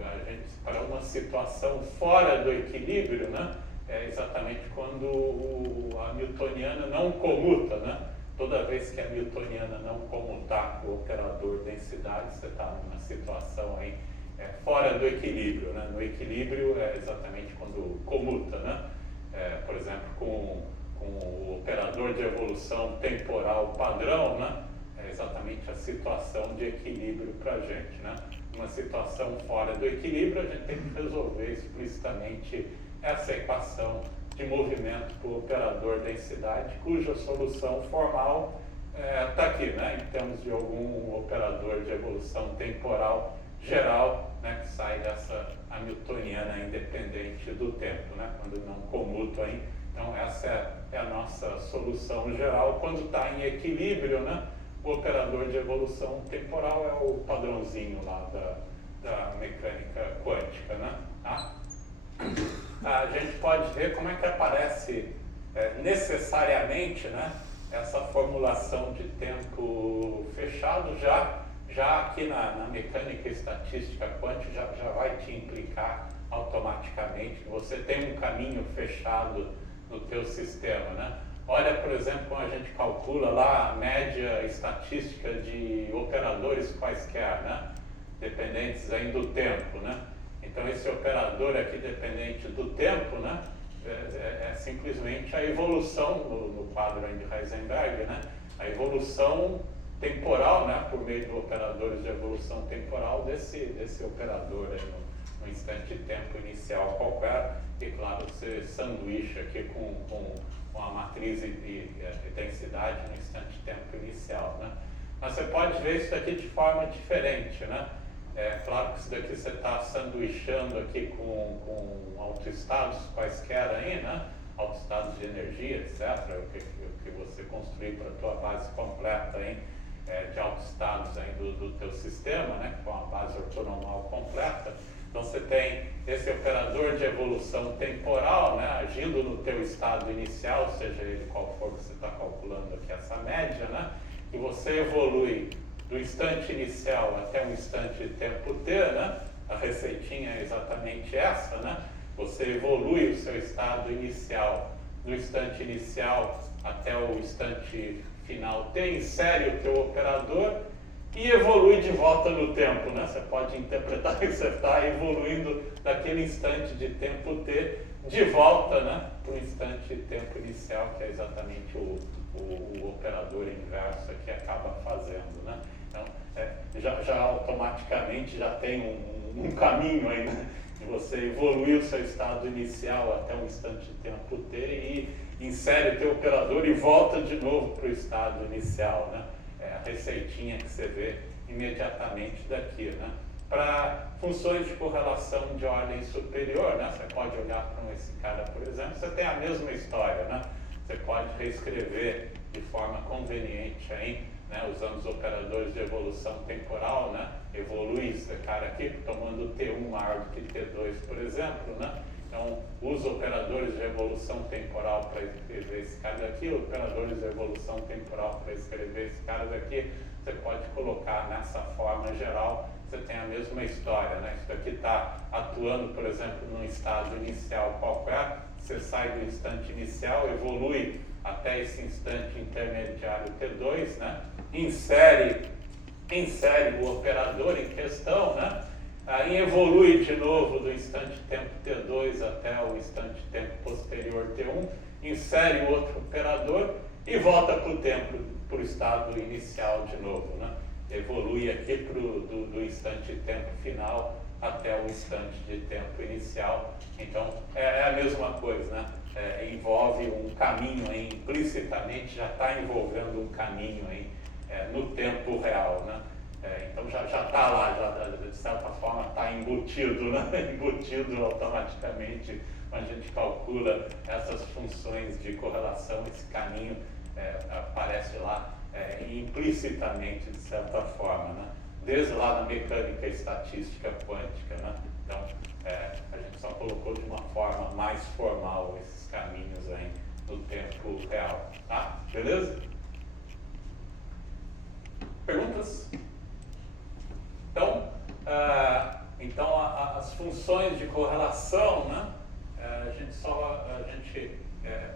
a gente, para uma situação fora do equilíbrio, né, é exatamente quando a hamiltoniana não comuta, né? Toda vez que a hamiltoniana não comutar com o operador densidade, você está numa situação aí fora do equilíbrio, né? No equilíbrio é exatamente quando comuta, né? Por exemplo, com o operador de evolução temporal padrão, né? É exatamente a situação de equilíbrio para a gente, né? Uma situação fora do equilíbrio, a gente tem que resolver explicitamente essa equação de movimento por operador densidade, cuja solução formal está aqui, né? Em termos de algum operador de evolução temporal geral, né? Que sai dessa hamiltoniana independente do tempo, né? Quando não comuta aí. Então essa é a nossa solução geral. Quando está em equilíbrio, né? O o operador de evolução temporal é o padrãozinho lá da mecânica quântica, né? Tá? A gente pode ver como é que aparece necessariamente, né, essa formulação de tempo fechado já aqui na mecânica estatística quântica já vai te implicar automaticamente que você tem um caminho fechado no teu sistema, né? Olha, por exemplo, quando a gente calcula lá a média estatística de operadores quaisquer, né? Dependentes aí do tempo, né? Então esse operador aqui dependente do tempo, né? É simplesmente a evolução no quadro aí de Heisenberg, né? A evolução temporal, né? Por meio de operadores de evolução temporal desse operador aí no instante de tempo inicial qualquer, e claro, você sanduíche aqui com a matriz de densidade no instante de tempo inicial, né? Mas você pode ver isso daqui de forma diferente, né? É claro que isso daqui você está sanduichando aqui com autoestados quaisquer aí, né? Autoestados de energia, etc. O que você construir para a tua base completa aí, de autoestados aí do teu sistema, né? Com a base ortonormal completa. Então você tem esse operador de evolução temporal, né? Agindo no teu estado inicial, seja ele qual for que você está calculando aqui essa média, né? E você evolui do instante inicial até um instante de tempo t, né? A receitinha é exatamente essa, né? Você evolui o seu estado inicial do instante inicial até o instante final t, insere o teu operador e evolui de volta no tempo, né? Você pode interpretar que você está evoluindo daquele instante de tempo t de volta, né? Para o instante de tempo inicial, que é exatamente o operador inverso que acaba fazendo, né? Então, já automaticamente já tem um caminho aí, né? De você evoluir o seu estado inicial até um instante de tempo t e insere o teu operador e volta de novo para o estado inicial, né? É a receitinha que você vê imediatamente daqui, né? Para funções de correlação de ordem superior, né? Você pode olhar para esse cara, por exemplo, você tem a mesma história, né? Você pode reescrever de forma conveniente aí, né? Usando os operadores de evolução temporal, né? Evolui esse cara aqui tomando T1 maior do que T2, por exemplo, né? Então, usa operadores de evolução temporal para escrever esse cara daqui, operadores de evolução temporal para escrever esse cara daqui. Você pode colocar nessa forma geral, você tem a mesma história, né? Isso aqui está atuando, por exemplo, num estado inicial qualquer, você sai do instante inicial, evolui até esse instante intermediário T2, né? Insere o operador em questão, né? Aí evolui de novo do instante tempo T2 até o instante tempo posterior T1, insere o outro operador e volta para o tempo, para o estado inicial de novo, né? Evolui aqui do instante de tempo final até o instante de tempo inicial. Então, é a mesma coisa, né? Envolve um caminho aí, implicitamente já está envolvendo um caminho aí, no tempo real, né? Então já está lá, já de certa forma está embutido, né? Embutido automaticamente, quando a gente calcula essas funções de correlação, esse caminho aparece lá implicitamente, de certa forma, né? Desde lá na mecânica estatística quântica, né? Então, a gente só colocou de uma forma mais formal esses caminhos aí no tempo real, tá? Beleza? Perguntas? Então as funções de correlação, né? A gente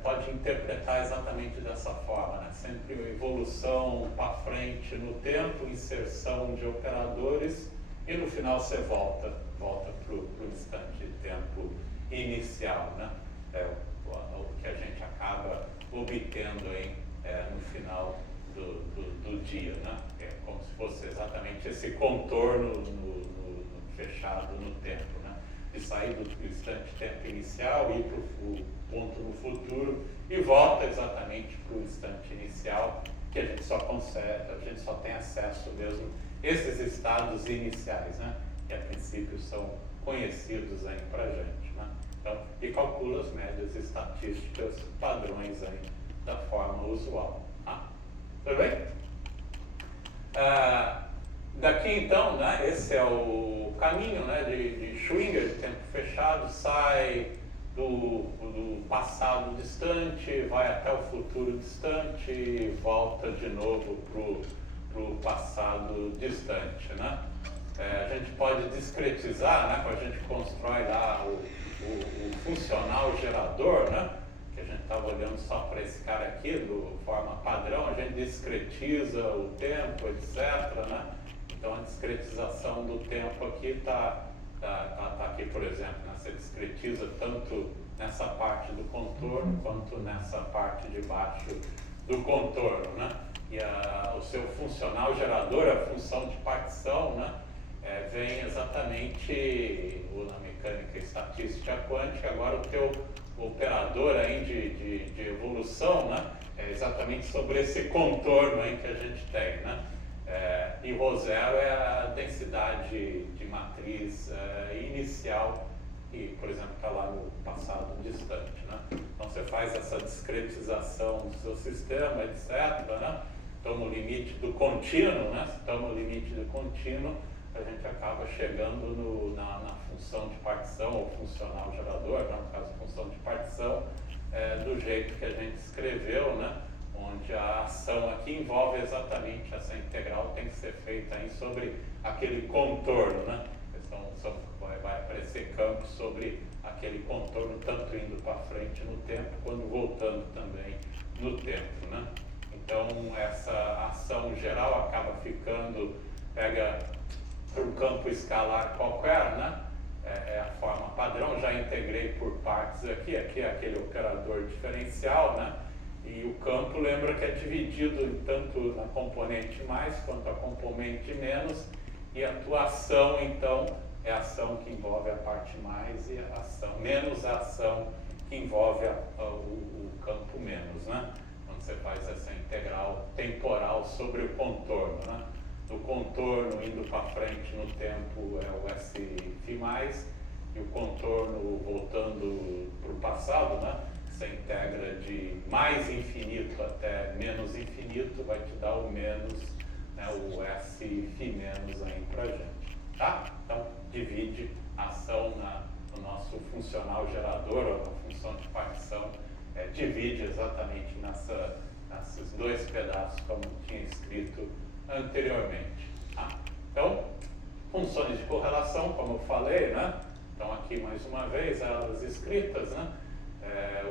pode interpretar exatamente dessa forma, né? Sempre evolução para frente no tempo, inserção de operadores e no final você volta para o instante de tempo inicial, né? O que a gente acaba obtendo aí no final do dia, né? É como se fosse exatamente esse contorno fechado no tempo, né? De sair do instante de tempo inicial, ir para o ponto no futuro e volta exatamente para o instante inicial, que a gente só tem acesso mesmo a esses estados iniciais, né? Que a princípio são conhecidos aí para a gente, né? Então, e calcula as médias estatísticas padrões aí da forma usual, tá? Tudo bem? Daqui então, né, esse é o caminho, né, de Schwinger, de tempo fechado, sai do passado distante, vai até o futuro distante e volta de novo para o passado distante, né? A gente pode discretizar, né, quando a gente constrói lá o funcional gerador, né, que a gente estava olhando só para esse cara aqui, de forma padrão, a gente discretiza o tempo, etc., né? Então a discretização do tempo aqui está aqui, por exemplo, né? Você discretiza tanto nessa parte do contorno quanto nessa parte de baixo do contorno, né? E o seu funcional gerador, a função de partição, né? Vem exatamente na mecânica estatística quântica. Agora o teu operador aí de evolução, né? É exatamente sobre esse contorno aí que a gente tem, né? E ρ0 é a densidade de matriz inicial, que, por exemplo, está lá no passado distante, né? Então você faz essa discretização do seu sistema, etc., né? Toma o limite do contínuo, né? Se toma o limite do contínuo, a gente acaba chegando na função de partição, ou funcional gerador, né? No caso, função de partição, do jeito que a gente escreveu, né? Onde a ação aqui envolve exatamente essa integral, tem que ser feita aí sobre aquele contorno, né? Vai aparecer campos sobre aquele contorno, tanto indo para frente no tempo, quanto voltando também no tempo, né? Então, essa ação geral acaba ficando, pega um campo escalar qualquer, né? É a forma padrão, já integrei por partes aqui é aquele operador diferencial, né? E o campo, lembra que é dividido tanto na componente mais quanto a componente menos, e a tua ação, então, é a ação que envolve a parte mais e a ação menos a ação que envolve o campo menos, né? Quando você faz essa integral temporal sobre o contorno, né? No contorno, indo para frente no tempo, é o Sφ+, e o contorno voltando para o passado, né? Você integra de mais infinito até menos infinito, vai te dar o menos, né? O Sφ- aí para a gente, tá? Então, divide a ação no nosso funcional gerador, ou na função de partição, divide exatamente nesses dois pedaços, como tinha escrito anteriormente. Tá? Então, funções de correlação, como eu falei, né? Então, aqui mais uma vez, elas escritas, né?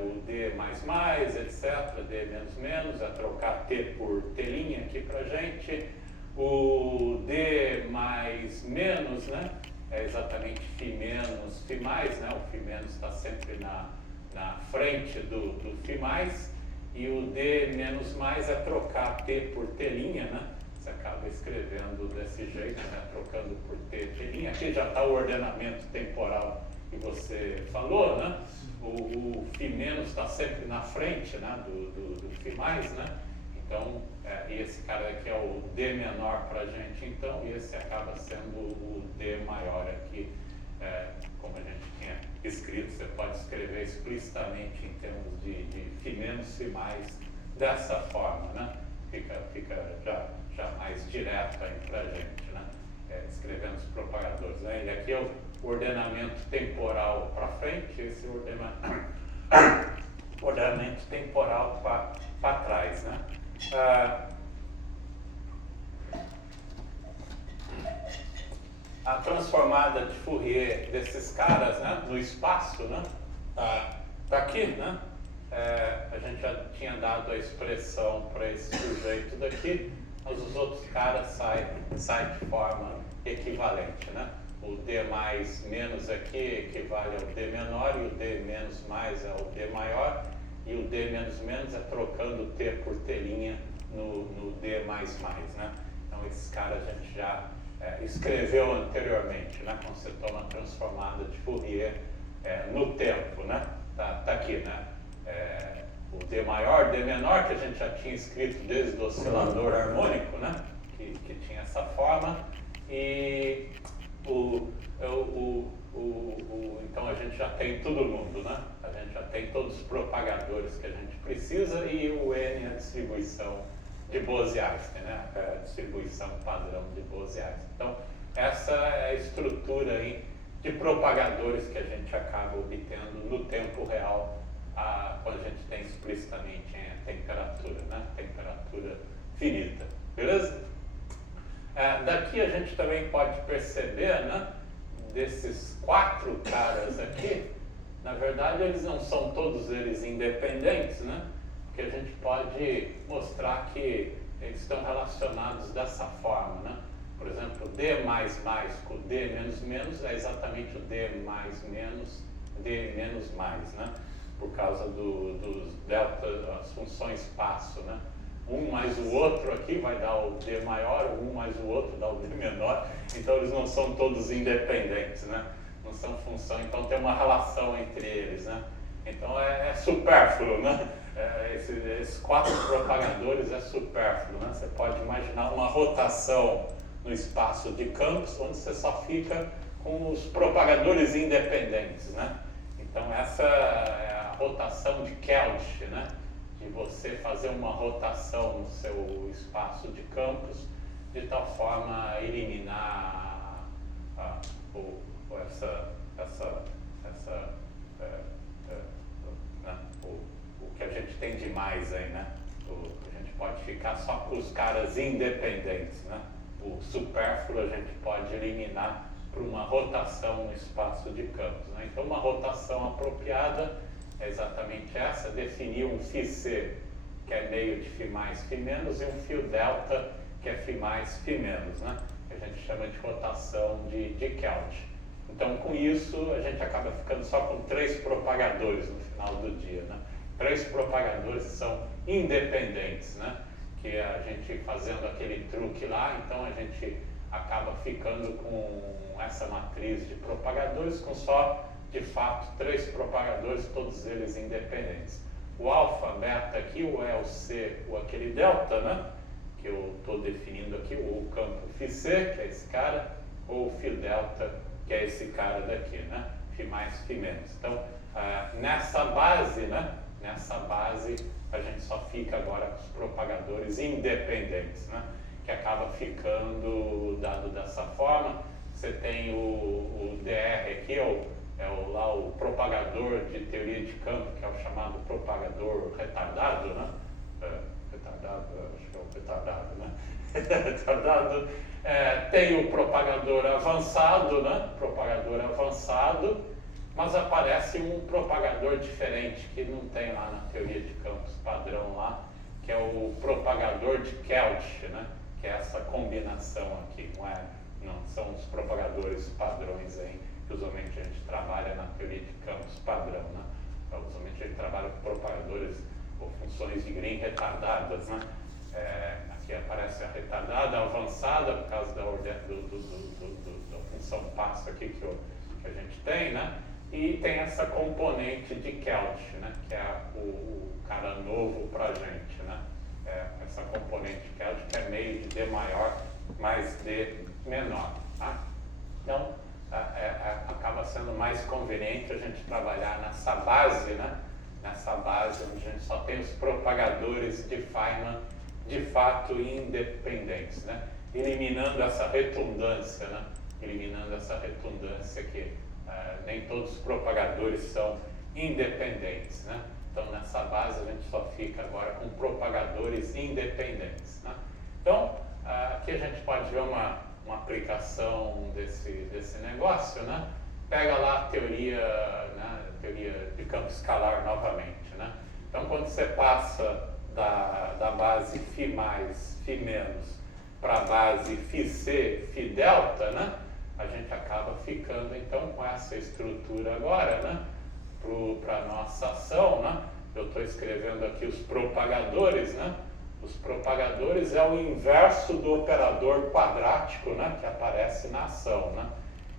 O D++, etc., D menos, trocar T por T' aqui pra gente. O D mais menos, né? É exatamente Φ menos, Φ+, né? O Φ menos está sempre na frente do Φ+, e o D menos mais é trocar T por T', né? Você acaba escrevendo desse jeito, né? Trocando por T'. Aqui já está o ordenamento temporal que você falou, né? O Φ menos está sempre na frente, né? do Φ+, né? Então, e esse cara aqui é o D menor para a gente, então, e esse acaba sendo o D maior aqui, como a gente tinha escrito. Você pode escrever explicitamente em termos de Φ menos Φ+, dessa forma, né? Fica já mais direto aí para a gente, né? Escrevendo os propagadores, né? E aqui é o ordenamento temporal para frente, esse ordenamento temporal para trás, né? A transformada de Fourier desses caras, né, no espaço, né, tá aqui, né? A gente já tinha dado a expressão para esse sujeito daqui, mas os outros caras saem de forma equivalente, né? O D mais menos aqui equivale ao D menor, e o D menos mais é o D maior, e o D menos menos é trocando T por T' no D mais mais, né? Então esses caras a gente já escreveu anteriormente, né? Quando você toma a transformada de Fourier no tempo, né? Tá aqui, né? O D maior, D menor, que a gente já tinha escrito desde o oscilador harmônico, né? Que tinha essa forma, e então a gente já tem todo mundo, né? A gente já tem todos os propagadores que a gente precisa, e o N é a distribuição de Bose-Einstein, né? A distribuição padrão de Bose-Einstein. Então, essa é a estrutura aí de propagadores que a gente acaba obtendo no tempo real, quando a gente tem explicitamente a temperatura, né? Temperatura finita, beleza? Daqui a gente também pode perceber, né? Desses 4 caras aqui, na verdade eles não são todos eles independentes, né? Porque a gente pode mostrar que eles estão relacionados dessa forma, né? Por exemplo, D++ com D menos é exatamente o D mais menos, D menos mais, né? Por causa dos delta, as funções espaço, né? Um mais o outro aqui vai dar o D maior, um mais o outro dá o D menor, então eles não são todos independentes, né? Não são função, então tem uma relação entre eles, né? Então é supérfluo, né? Esses 4 propagadores é supérfluo, né? Você pode imaginar uma rotação no espaço de campos, onde você só fica com os propagadores independentes, né? Então essa é a rotação de Kelch, né? De você fazer uma rotação no seu espaço de campos, de tal forma a eliminar o que a gente tem de mais aí, né? A gente pode ficar só com os caras independentes, né? O supérfluo a gente pode eliminar por uma rotação no espaço de campos, né? Então uma rotação apropriada é exatamente essa, definir um φc, que é meio de φ mais φ menos, e um φ delta, que é φ mais φ menos, né? Que a gente chama de rotação de Kelch. Então, com isso, a gente acaba ficando só com 3 propagadores no final do dia, né? 3 propagadores são independentes, né? Que a gente fazendo aquele truque lá, então a gente acaba ficando com essa matriz de propagadores com só, de fato, 3 propagadores, todos eles independentes. O alfa, beta aqui, o E, o C, o aquele delta, né? Que eu estou definindo aqui, o campo φc, que é esse cara, ou o φ delta, que é esse cara daqui, né? Φ mais, φ menos. Então, nessa base, né? Nessa base, a gente só fica agora com os propagadores independentes, né? Que acaba ficando dado dessa forma. Você tem o DR aqui, lá o propagador de teoria de campo, que é o chamado propagador retardado, né? Retardado, acho que é o retardado, né? Retardado. Tem o propagador avançado, né? Propagador avançado, mas aparece um propagador diferente que não tem lá na teoria de campos padrão lá, que é o propagador de Kelch, né? Que é essa combinação aqui, não são os propagadores padrões aí, que usualmente a gente trabalha na teoria de campos padrão, né? Usualmente a gente trabalha com propagadores ou funções de Green retardadas, né? Aqui aparece a retardada, a avançada, por causa da função passo aqui que a gente tem, né? E tem essa componente de Kelch, né? Que é o cara novo para a gente, né? Essa componente de Kelch que é meio de D maior mais D menor, tá? Então, acaba sendo mais conveniente a gente trabalhar nessa base, né? Nessa base onde a gente só tem os propagadores de Feynman de fato independentes, né? Eliminando essa redundância, né? Eliminando essa redundância que nem todos os propagadores são independentes, né? Então, nessa base, a gente só fica agora com propagadores independentes, né? Então, aqui a gente pode ver uma aplicação desse negócio, né? Pega lá a teoria, né? Teoria de campo escalar novamente, né? Então, quando você passa da base φ mais, φ menos para a base φc, φ delta, né? A gente acaba ficando então com essa estrutura agora, né? Para a nossa ação, né? Eu estou escrevendo aqui os propagadores, né? Os propagadores é o inverso do operador quadrático, né? Que aparece na ação, né?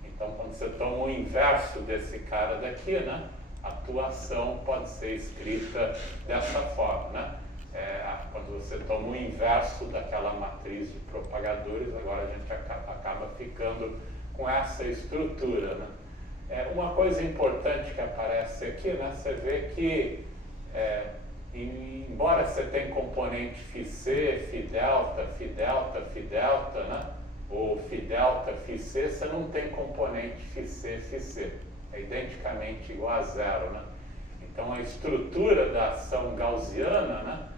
Então, quando você toma o inverso desse cara daqui, né? A tua ação pode ser escrita dessa forma, né? Quando você toma o inverso daquela matriz de propagadores, agora a gente acaba ficando com essa estrutura, né? Uma coisa importante que aparece aqui, né? Você vê que embora você tenha componente φC, φδ, φδ, φδ, né? Ou φδ, φC, você não tem componente φC, φC. É identicamente igual a zero, né? Então a estrutura da ação gaussiana, né?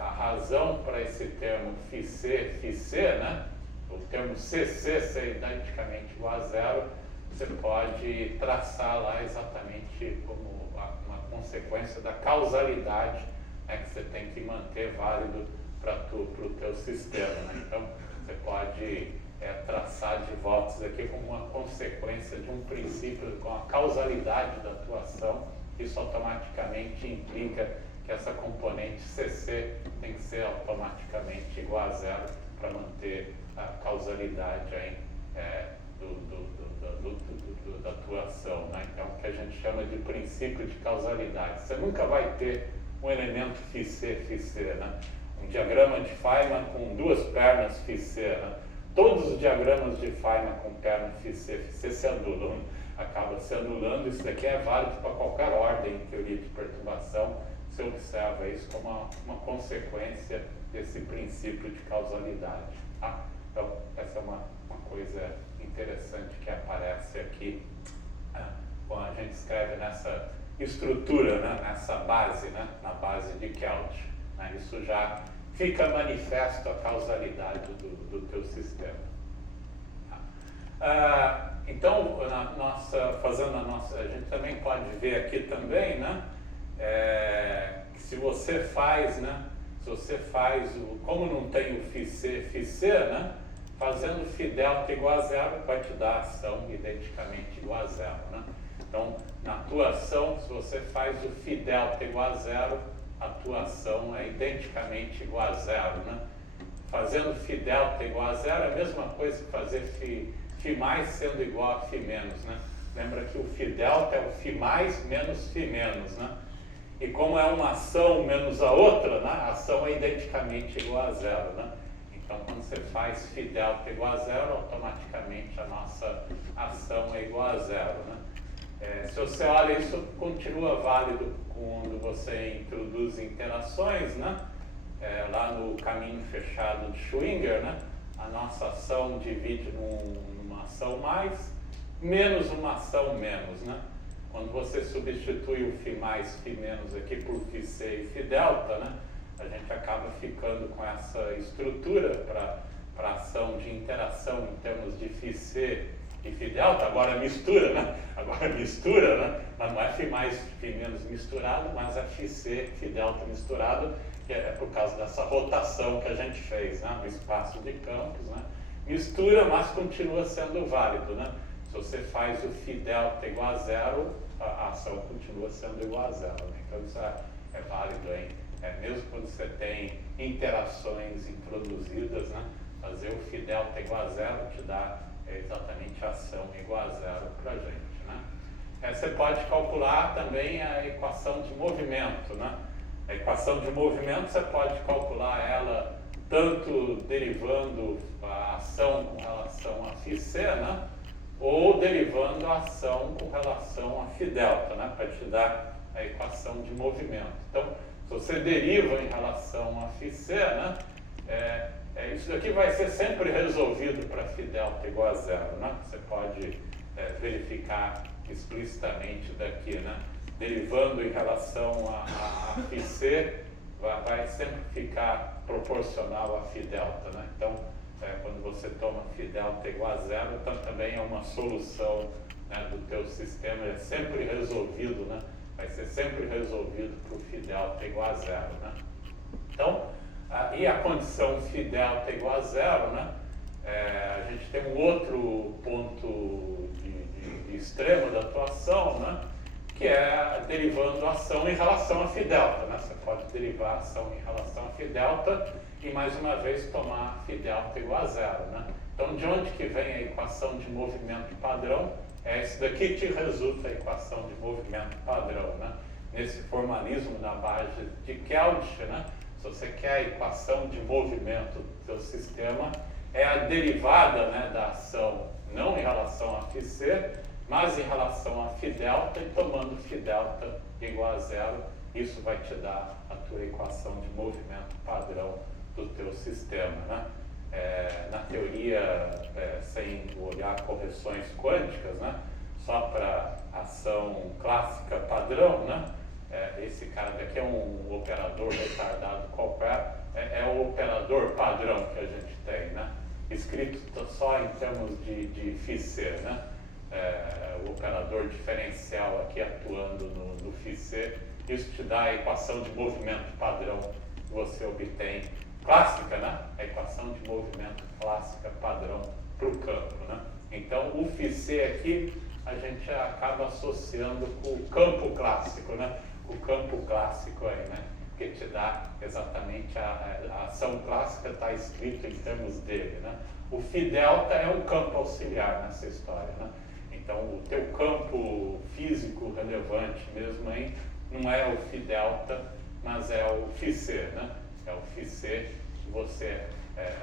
A razão para esse termo φC, φC, né? O termo CC ser identicamente igual a zero, você pode traçar lá exatamente como uma consequência da causalidade, né, que você tem que manter válido para o teu sistema. Né? Então, você pode traçar de volta isso aqui como uma consequência de um princípio com a causalidade da tua ação. Isso automaticamente implica que essa componente CC tem que ser automaticamente igual a zero para manter a causalidade aí, da tua ação, né? Então, o que a gente chama de princípio de causalidade. Você nunca vai ter um elemento φC, φC, né? Um diagrama de Feynman com duas pernas φC, né? Todos os diagramas de Feynman com perna φC, φC se anulam, acaba se anulando. Isso daqui é válido para qualquer ordem em teoria de perturbação. Você observa isso como uma consequência desse princípio de causalidade. Tá? Então, essa é uma coisa interessante que aparece aqui quando a gente escreve nessa estrutura, né? Nessa base, né? Na base de Kelch. Né? Isso já fica manifesto a causalidade do teu sistema. Então, a gente também pode ver aqui também, né? Que se você faz, né? Como não tem o φC, né? Fazendo φδ igual a zero vai te dar a ação identicamente igual a zero, né? Então, na tua ação, se você faz o φδ igual a zero, a tua ação é identicamente igual a zero, né? Fazendo φδ igual a zero é a mesma coisa que fazer φ mais sendo igual a φ menos, né? Lembra que o φδ é o φ mais menos φ menos, né? E como é uma ação menos a outra, né? A ação é identicamente igual a zero, né? Então, quando você faz φδ igual a zero, automaticamente a nossa ação é igual a zero, né? Se você olha, isso continua válido quando você introduz interações, né? Lá no caminho fechado de Schwinger, né? A nossa ação divide numa ação mais, menos uma ação menos, né? Quando você substitui o φ mais, φ menos aqui por φc e φδ, né? A gente acaba ficando com essa estrutura para ação de interação em termos de φc e φδ. Agora mistura, né? Mas não é φ mais, φ menos misturado, mas é φc, φδ misturado, que é por causa dessa rotação que a gente fez, né? No espaço de campos, né? Mistura, mas continua sendo válido, né? Se você faz o φδ igual a zero, a ação continua sendo igual a zero, né? Então isso é válido, hein? Mesmo quando você tem interações introduzidas, né? Fazer o φδ igual a zero te dá exatamente a ação igual a zero para a gente, né? Você pode calcular também a equação de movimento, né? A equação de movimento você pode calcular ela tanto derivando a ação com relação a φc, né? Ou derivando a ação com relação a φδ, né? Para te dar a equação de movimento. Então, se você deriva em relação a φc, né? Isso daqui vai ser sempre resolvido para φδ igual a zero, né? Você pode verificar explicitamente daqui, né? Derivando em relação a φc, vai sempre ficar proporcional a φδ, né? Então, quando você toma φδ igual a zero, então também é uma solução, né, do teu sistema, é sempre resolvido, né? Vai ser sempre resolvido para o φδ igual a zero, né? Então, e a condição φδ igual a zero, né? A gente tem um outro ponto de extremo da atuação, né? Que é derivando a ação em relação a φδ, né? Você pode derivar a ação em relação a φδ e mais uma vez tomar φδ igual a zero, né? Então, de onde que vem a equação de movimento padrão? Isso daqui te resulta a equação de movimento padrão, né? Nesse formalismo na base de Kelch, né? Se você quer a equação de movimento do seu sistema, é a derivada, né, da ação não em relação a φc, mas em relação a φδ, e tomando φδ igual a zero, Isso vai te dar a tua equação de movimento padrão do teu sistema, né? Na teoria, sem olhar correções quânticas, né? Só para ação clássica padrão, né? Esse cara daqui é um operador retardado qualquer, é o operador padrão que a gente tem, né? Escrito só em termos de φc, né? O operador diferencial aqui atuando no φc, isso te dá a equação de movimento padrão que você obtém, clássica, né? A equação de movimento clássica padrão para o campo, né? Então, o φc aqui a gente acaba associando com o campo clássico, né? O campo clássico aí, né? Que te dá exatamente a ação clássica, está escrito em termos dele, né? O φδ é um campo auxiliar nessa história, né? Então, o teu campo físico relevante mesmo aí não é o φδ, mas é o φc, né? É o φc que você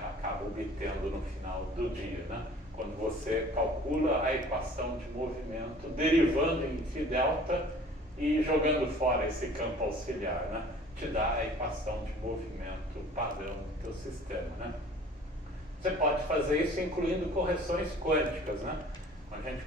acaba obtendo no final do dia, né? Quando você calcula a equação de movimento derivando em φδ e jogando fora esse campo auxiliar, né? Te dá a equação de movimento padrão do teu sistema, né? Você pode fazer isso incluindo correções quânticas, né? A gente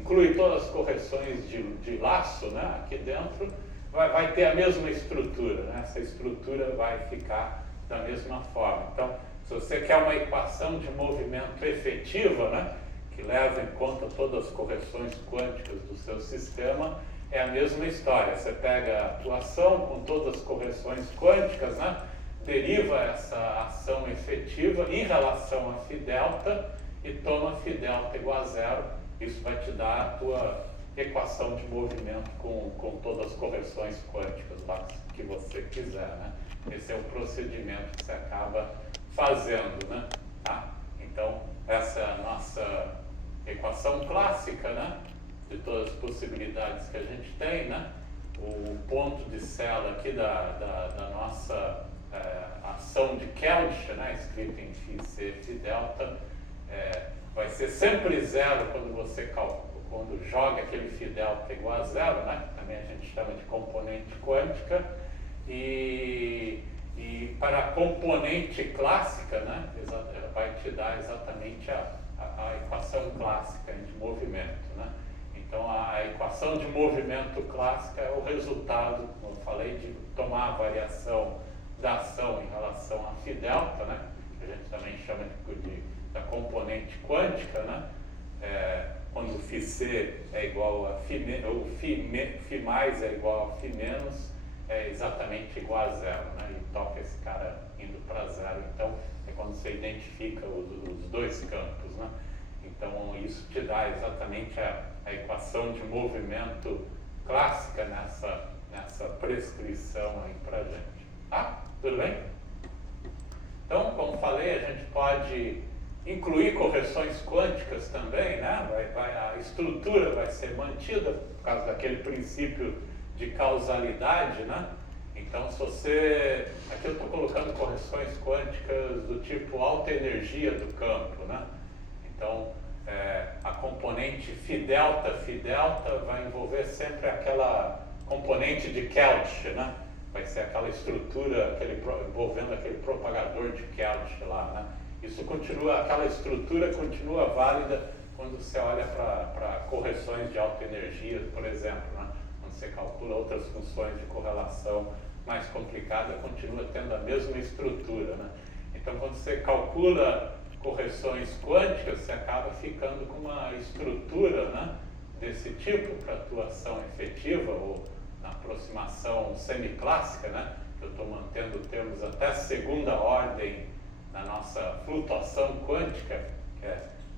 inclui todas as correções de laço, né? Aqui dentro vai ter a mesma estrutura, né? Essa estrutura vai ficar da mesma forma. Então, se você quer uma equação de movimento efetiva, né? Que leva em conta todas as correções quânticas do seu sistema, é a mesma história. Você pega a tua ação com todas as correções quânticas, né? Deriva essa ação efetiva em relação a φδ e toma φδ igual a zero. Isso vai te dar a tua equação de movimento com todas as correções quânticas lá que você quiser, né? Esse é o procedimento que você acaba fazendo, né? Tá? Então, essa é a nossa equação clássica, né? De todas as possibilidades que a gente tem, né? O ponto de célula aqui da nossa ação de Kelch, né? Escrito em φc, vai ser sempre zero quando você quando joga aquele φδ igual a zero, né? Também a gente chama de componente quântica. E para a componente clássica, né? Vai te dar exatamente a equação clássica de movimento, né? Então, a equação de movimento clássica é o resultado, como eu falei, de tomar a variação da ação em relação a φδ, né? Que a gente também chama da componente quântica, né? Quando o φc é igual a o φ mais é igual a φ menos, é exatamente igual a zero, né? E toca esse cara indo para zero. Então, é quando você identifica os dois campos, né? Então, isso te dá exatamente a equação de movimento clássica nessa prescrição aí pra gente. Tá? Tudo bem? Então, como falei, a gente pode incluir correções quânticas também, né? A estrutura vai ser mantida por causa daquele princípio de causalidade, né? Então, se você... Aqui eu estou colocando correções quânticas do tipo alta energia do campo, né? Então, a componente φδ vai envolver sempre aquela componente de Kelch, né? Vai ser aquela estrutura envolvendo aquele propagador de Kelch lá, né? Aquela estrutura continua válida quando você olha para correções de alta energia, por exemplo, né? Quando você calcula outras funções de correlação mais complicada, continua tendo a mesma estrutura, né? Então, quando você calcula correções quânticas, você acaba ficando com uma estrutura, né, desse tipo para atuação efetiva, ou na aproximação semiclássica, né? Eu estou mantendo termos até segunda ordem na nossa flutuação quântica,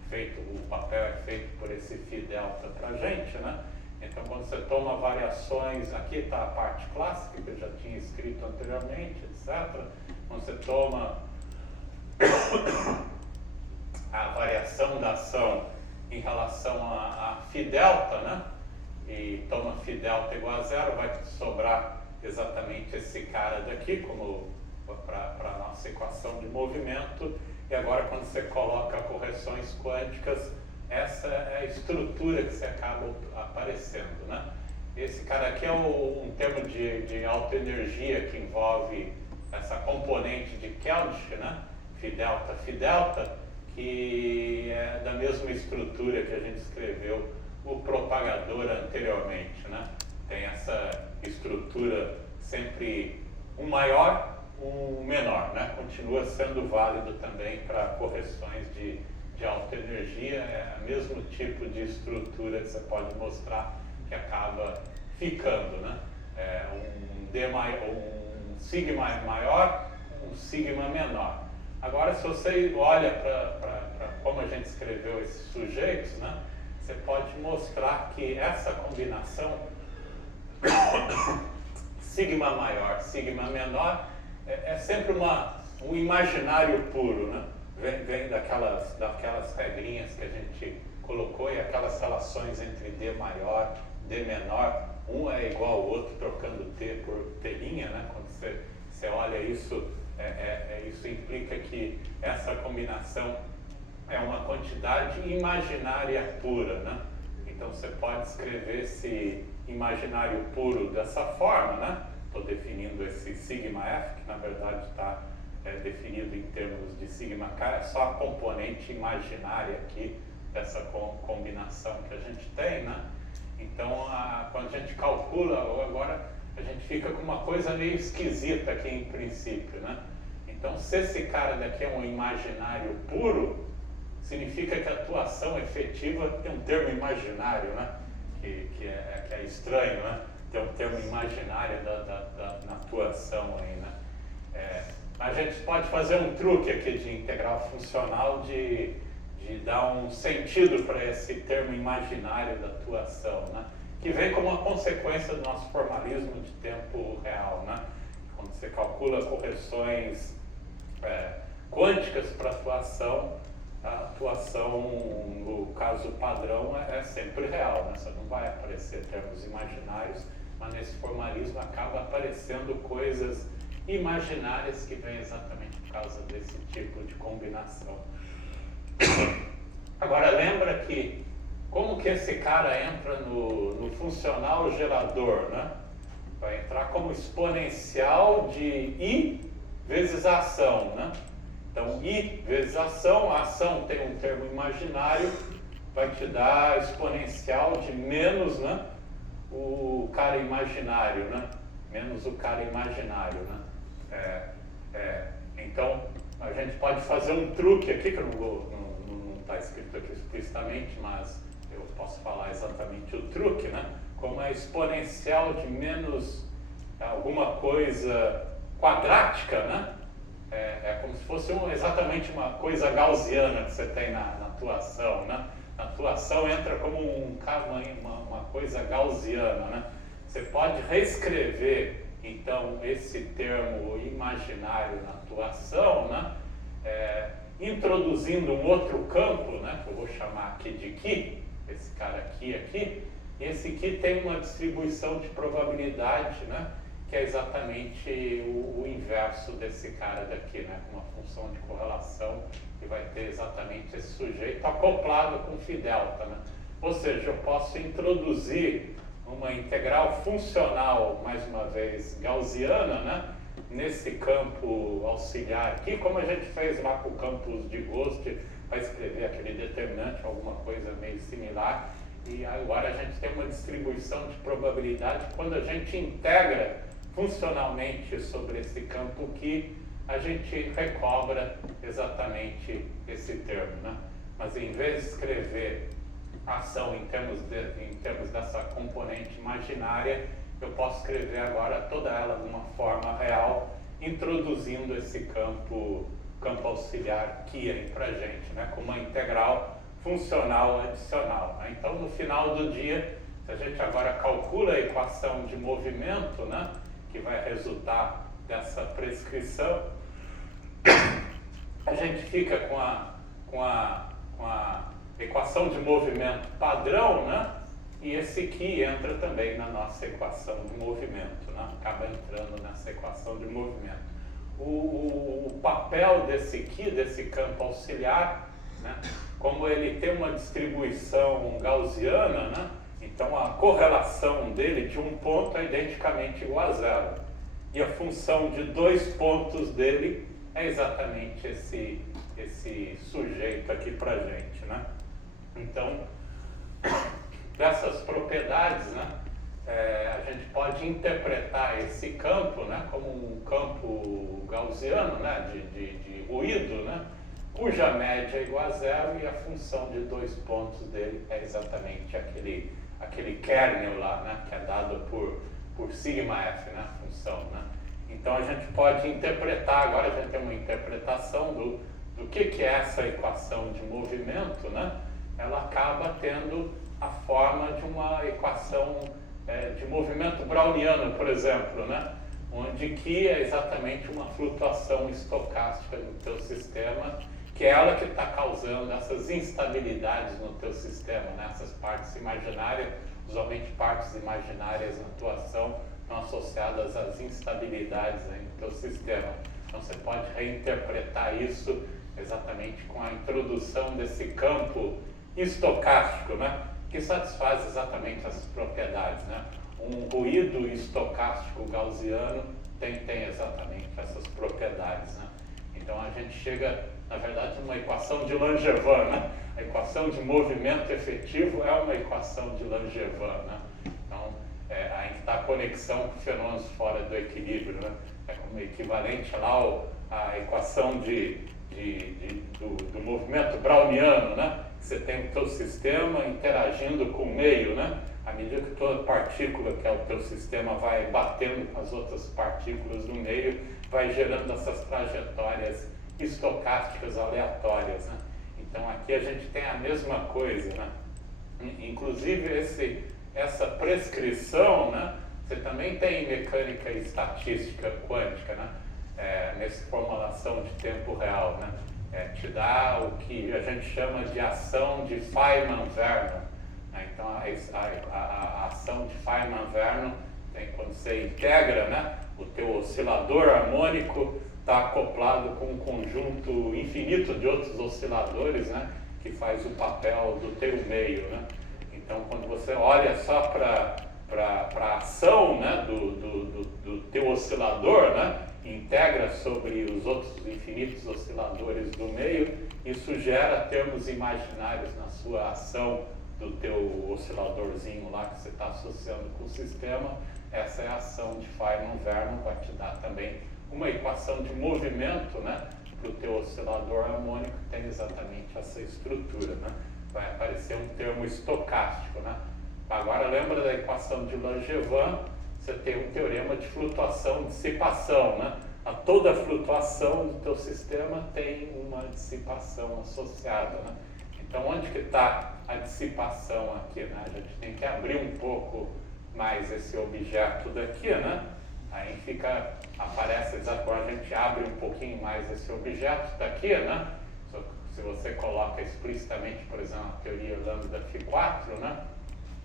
que o papel é feito por esse φδ para a gente, né? Então, quando você toma variações, aqui está a parte clássica que eu já tinha escrito anteriormente, etc. Quando você toma a variação da ação em relação a φδ, né? E toma φδ igual a zero, vai sobrar exatamente esse cara daqui como para a nossa equação de movimento. E agora, quando você coloca correções quânticas, essa é a estrutura que se acaba aparecendo, né? Esse cara aqui é um termo de autoenergia que envolve essa componente de Kelch, né? Φ-delta, Φ-delta, que é da mesma estrutura que a gente escreveu o propagador anteriormente, né? Tem essa estrutura sempre um maior, um menor, né? Continua sendo válido também para correções de autoenergia, é o mesmo tipo de estrutura que você pode mostrar que acaba ficando, né? Um sigma maior, um sigma menor. Agora, se você olha para como a gente escreveu esses sujeitos, né? Você pode mostrar que essa combinação sigma maior, sigma menor é sempre um imaginário puro, né? Vem daquelas regrinhas que a gente colocou e aquelas relações entre D maior, D menor, um é igual ao outro trocando T por T', né? Quando você olha isso, isso implica que essa combinação é uma quantidade imaginária pura, né? Então você pode escrever esse imaginário puro dessa forma, né? Estou definindo esse sigma F, que na verdade está definido em termos de sigma K, é só a componente imaginária aqui dessa combinação que a gente tem, né? Então, quando a gente calcula, agora a gente fica com uma coisa meio esquisita aqui em princípio, né? Então, se esse cara daqui é um imaginário puro, significa que a atuação efetiva tem um termo imaginário, né? Que é estranho, né? Tem um termo imaginário na atuação aí, né? A gente pode fazer um truque aqui de integral funcional de dar um sentido para esse termo imaginário da atuação, né? Que vem como uma consequência do nosso formalismo de tempo real, né? Quando você calcula correções quânticas para a atuação no caso padrão é sempre real, né? Você não vai aparecer termos imaginários, mas nesse formalismo acaba aparecendo coisas imaginárias que vêm exatamente por causa desse tipo de combinação. Agora lembra que como que esse cara entra no funcional gerador, né? Vai entrar como exponencial de I vezes a ação, né? Então I vezes a ação tem um termo imaginário, vai te dar exponencial de menos, né? O cara imaginário, né? Menos o cara imaginário, né? Então a gente pode fazer um truque aqui, que não está escrito aqui explicitamente, mas eu posso falar exatamente o truque, né? Como é exponencial de menos alguma coisa quadrática, né? É como se fosse exatamente uma coisa gaussiana que você tem na atuação, né? Na atuação entra como uma coisa gaussiana, né? Você pode reescrever então esse termo imaginário na atuação, né? Introduzindo um outro campo, né? Que eu vou chamar aqui de Ki, esse cara aqui, e esse Ki tem uma distribuição de probabilidade, né? Que é exatamente o inverso desse cara daqui, né? Com uma função de correlação que vai ter exatamente esse sujeito acoplado com Φ-delta, né? Ou seja, eu posso introduzir uma integral funcional, mais uma vez, gaussiana, né? Nesse campo auxiliar aqui, como a gente fez lá com o campus de Ghost, para escrever aquele determinante, alguma coisa meio similar, e agora a gente tem uma distribuição de probabilidade quando a gente integra funcionalmente sobre esse campo que a gente recobra exatamente esse termo, né? Mas em vez de escrever ação em termos dessa componente imaginária, eu posso escrever agora toda ela de uma forma real, introduzindo esse campo auxiliar Ki aí pra gente, né? Com uma integral funcional adicional, né? Então, no final do dia, se a gente agora calcula a equação de movimento, né? Que vai resultar dessa prescrição, a gente fica com a equação de movimento padrão, né? E esse Ki entra também na nossa equação de movimento, né? Acaba entrando nessa equação de movimento. O papel desse Ki, desse campo auxiliar, né? Como ele tem uma distribuição gaussiana, né? Então a correlação dele de um ponto é identicamente igual a zero. E a função de 2 pontos dele é exatamente esse sujeito aqui para a gente, né? Então, dessas propriedades, né, a gente pode interpretar esse campo, né, como um campo gaussiano, né, de ruído, né, cuja média é igual a zero e a função de 2 pontos dele é exatamente aquele kernel lá, né, que é dado por sigma f, né, a função, né. Então a gente pode interpretar, agora a gente tem uma interpretação do que é essa equação de movimento, né, ela acaba tendo a forma de uma equação de movimento browniano, por exemplo, né, onde que é exatamente uma flutuação estocástica no teu sistema, que é ela que está causando essas instabilidades no teu sistema, né? Essas partes imaginárias, usualmente partes imaginárias na tua ação, estão associadas às instabilidades aí no teu sistema. Então você pode reinterpretar isso exatamente com a introdução desse campo estocástico, né? Que satisfaz exatamente essas propriedades, né? Um ruído estocástico gaussiano tem exatamente essas propriedades, né? Então a gente chega, na verdade, numa equação de Langevin, né? A equação de movimento efetivo é uma equação de Langevin, né? Então, aí está a conexão com fenômenos fora do equilíbrio, né? É como equivalente lá à equação do movimento browniano, né? Você tem o teu sistema interagindo com o meio, né? À medida que toda partícula que é o teu sistema vai batendo com as outras partículas do meio, vai gerando essas trajetórias estocásticas aleatórias, né? Então aqui a gente tem a mesma coisa, né? Inclusive essa prescrição, né? Você também tem em mecânica e estatística quântica, né? Nessa formulação de tempo real, né? Te dá o que a gente chama de ação de Feynman-Vernon, né? Então a ação de Feynman-Vernon tem quando você integra, né? O teu oscilador harmônico está acoplado com um conjunto infinito de outros osciladores, né, que faz o papel do teu meio, né? Então, quando você olha só para a ação, né, do teu oscilador, né, integra sobre os outros infinitos osciladores do meio, isso gera termos imaginários na sua ação do teu osciladorzinho lá que você está associando com o sistema. Essa é a ação de Feynman-Vernon, vai te dar também uma equação de movimento, né, para o teu oscilador harmônico, que tem exatamente essa estrutura, né? Vai aparecer um termo estocástico, né? Agora lembra da equação de Langevin, você tem um teorema de flutuação e dissipação, né? A toda flutuação do teu sistema tem uma dissipação associada, né? Então onde que está a dissipação aqui, né? A gente tem que abrir um pouco mais esse objeto daqui, né? Aí aparece exatamente quando a gente abre um pouquinho mais esse objeto daqui, né? Se você coloca explicitamente, por exemplo, a teoria lambda φ4, né?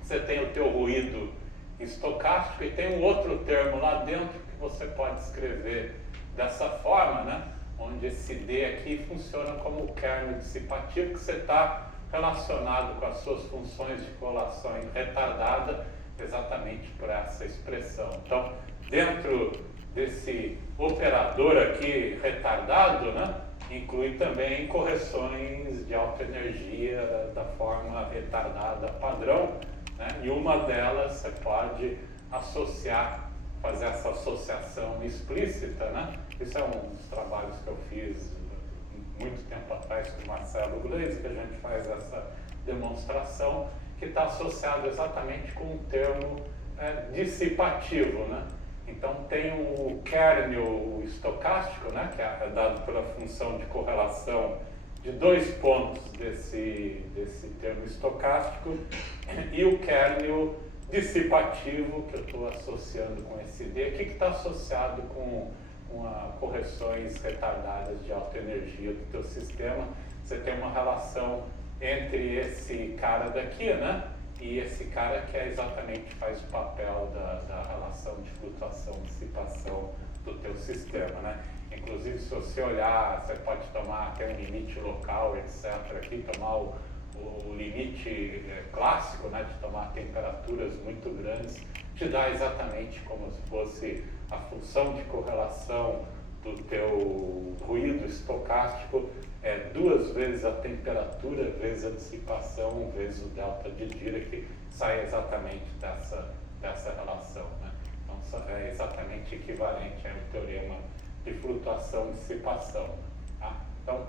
Você tem o teu ruído estocástico e tem um outro termo lá dentro que você pode escrever dessa forma, né? Onde esse D aqui funciona como o kernel dissipativo, que você está relacionado com as suas funções de correlação retardada exatamente por essa expressão. Então, dentro desse operador aqui retardado, né, inclui também correções de alta energia da forma retardada padrão, né, e uma delas você pode fazer essa associação explícita, né? Isso é um dos trabalhos que eu fiz muito tempo atrás com o Marcelo Gleisi, que a gente faz essa demonstração, que está associado exatamente com o termo dissipativo, né? Então tem o kernel estocástico, né, que é dado pela função de correlação de 2 pontos desse termo estocástico, e o kernel dissipativo, que eu estou associando com esse D aqui, que está associado com correções retardadas de alta energia do teu sistema. Você tem uma relação entre esse cara daqui, né, e esse cara que exatamente faz o papel da relação de flutuação e dissipação do teu sistema, né? Inclusive, se você olhar, você pode tomar até um limite local, etc., aqui, tomar o o limite clássico, né, de tomar temperaturas muito grandes, te dá exatamente como se fosse a função de correlação do teu ruído estocástico, 2 vezes a temperatura, vezes a dissipação, vezes o delta de Dirac, sai exatamente dessa relação, né? Então é exatamente equivalente ao teorema de flutuação e dissipação. Tá? Então,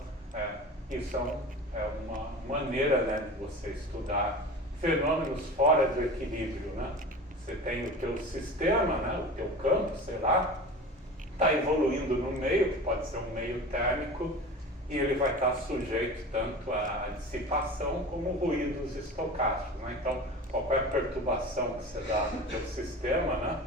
isso é uma maneira, né, de você estudar fenômenos fora do equilíbrio, né? Você tem o teu sistema, né, o teu campo, sei lá, está evoluindo no meio, que pode ser um meio térmico, e ele vai estar sujeito tanto à dissipação como ruídos estocásticos, né? Então, qualquer perturbação que você dá no teu sistema, né,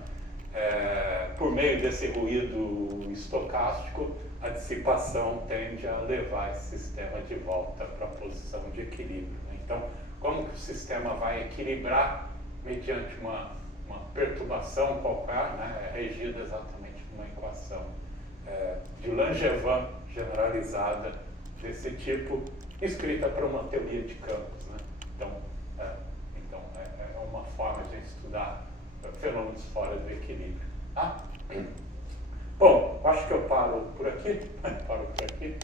por meio desse ruído estocástico, a dissipação tende a levar esse sistema de volta para a posição de equilíbrio, né? Então, como que o sistema vai equilibrar mediante uma perturbação qualquer, né, é regida exatamente por uma equação de Langevin generalizada desse tipo, escrita para uma teoria de campos, né? Então, é uma forma de estudar fenômenos fora do equilíbrio. Tá? Bom, acho que eu paro por aqui. Paro por aqui.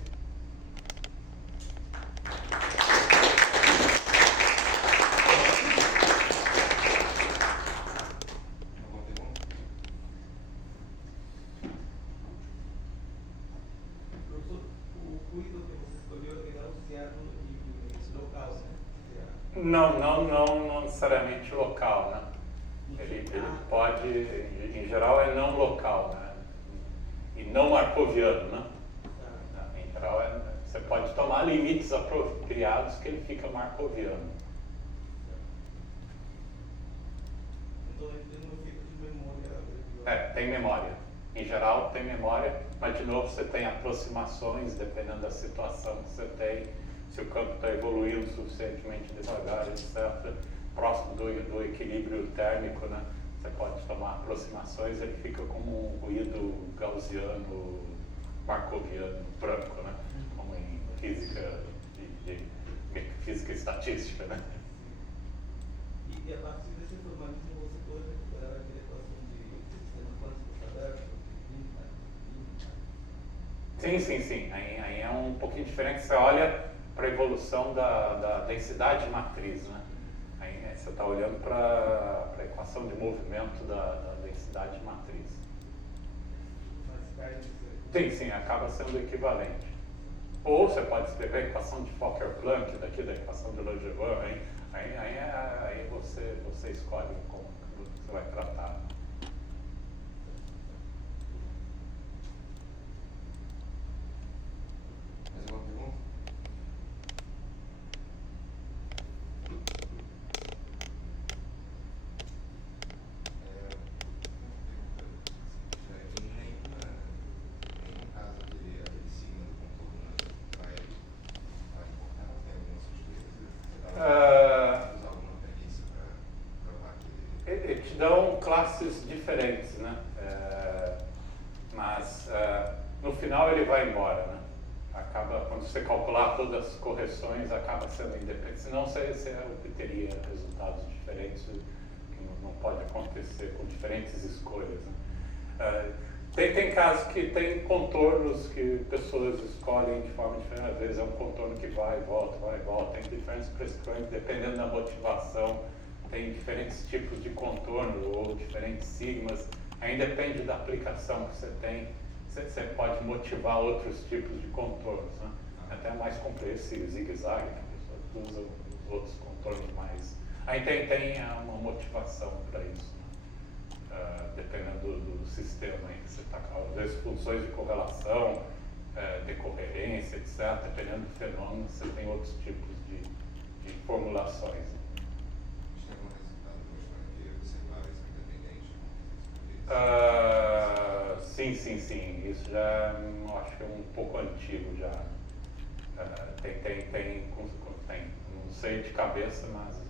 Não necessariamente local, né? Ele pode, em geral, é não local, né? E não marcoviano, né? Em geral, você pode tomar limites apropriados que ele fica marcoviano. Então, ele não fica de memória. Tem memória. Em geral, tem memória, mas, de novo, você tem aproximações, dependendo da situação que você tem. Se o campo está evoluindo suficientemente devagar, etc., próximo do equilíbrio térmico, né, você pode tomar aproximações, ele fica como um ruído gaussiano, marcoviano, branco, né, como em física física estatística, né. E a partir desse formalismo você pode recuperar aquela equação de sistema quântico aberto? Sim. Aí é um pouquinho diferente. Você olha para a evolução da densidade matriz, né? Aí você está olhando para a equação de movimento da densidade matriz. Sim, acaba sendo equivalente. Ou você pode escrever a equação de Fokker-Planck, daqui da equação de Langevin, aí você escolhe como você vai tratar. Mais uma pergunta? Nenhum caso aquele signo do contorno vai importar, tem alguma suspeita? Você usar alguma premissa para provar que Eles te dão classes diferentes, né? Mas no final ele vai embora, né? Acaba, quando você calcular todas as correções, acaba sendo independente. Senão você obteria resultados diferentes, que não pode acontecer com diferentes escolhas, né? Tem casos que tem contornos que pessoas escolhem de forma diferente. Às vezes é um contorno que vai e volta. Tem diferentes pressões, dependendo da motivação. Tem diferentes tipos de contorno ou diferentes sigmas. Aí depende da aplicação que você tem. Você pode motivar outros tipos de contornos, né? Até mais complexo, esse zigue-zague, né? A pessoa usa os outros contornos mais... Aí tem uma motivação para isso, né? Dependendo do sistema em que você está. Às vezes funções de correlação, decorrência, etc. Dependendo do fenômeno, você tem outros tipos de formulações, né? tem algum resultado mostrando que observáveis são independentes? Sim. Isso já acho que é um pouco antigo já. Tem, não sei de cabeça, mas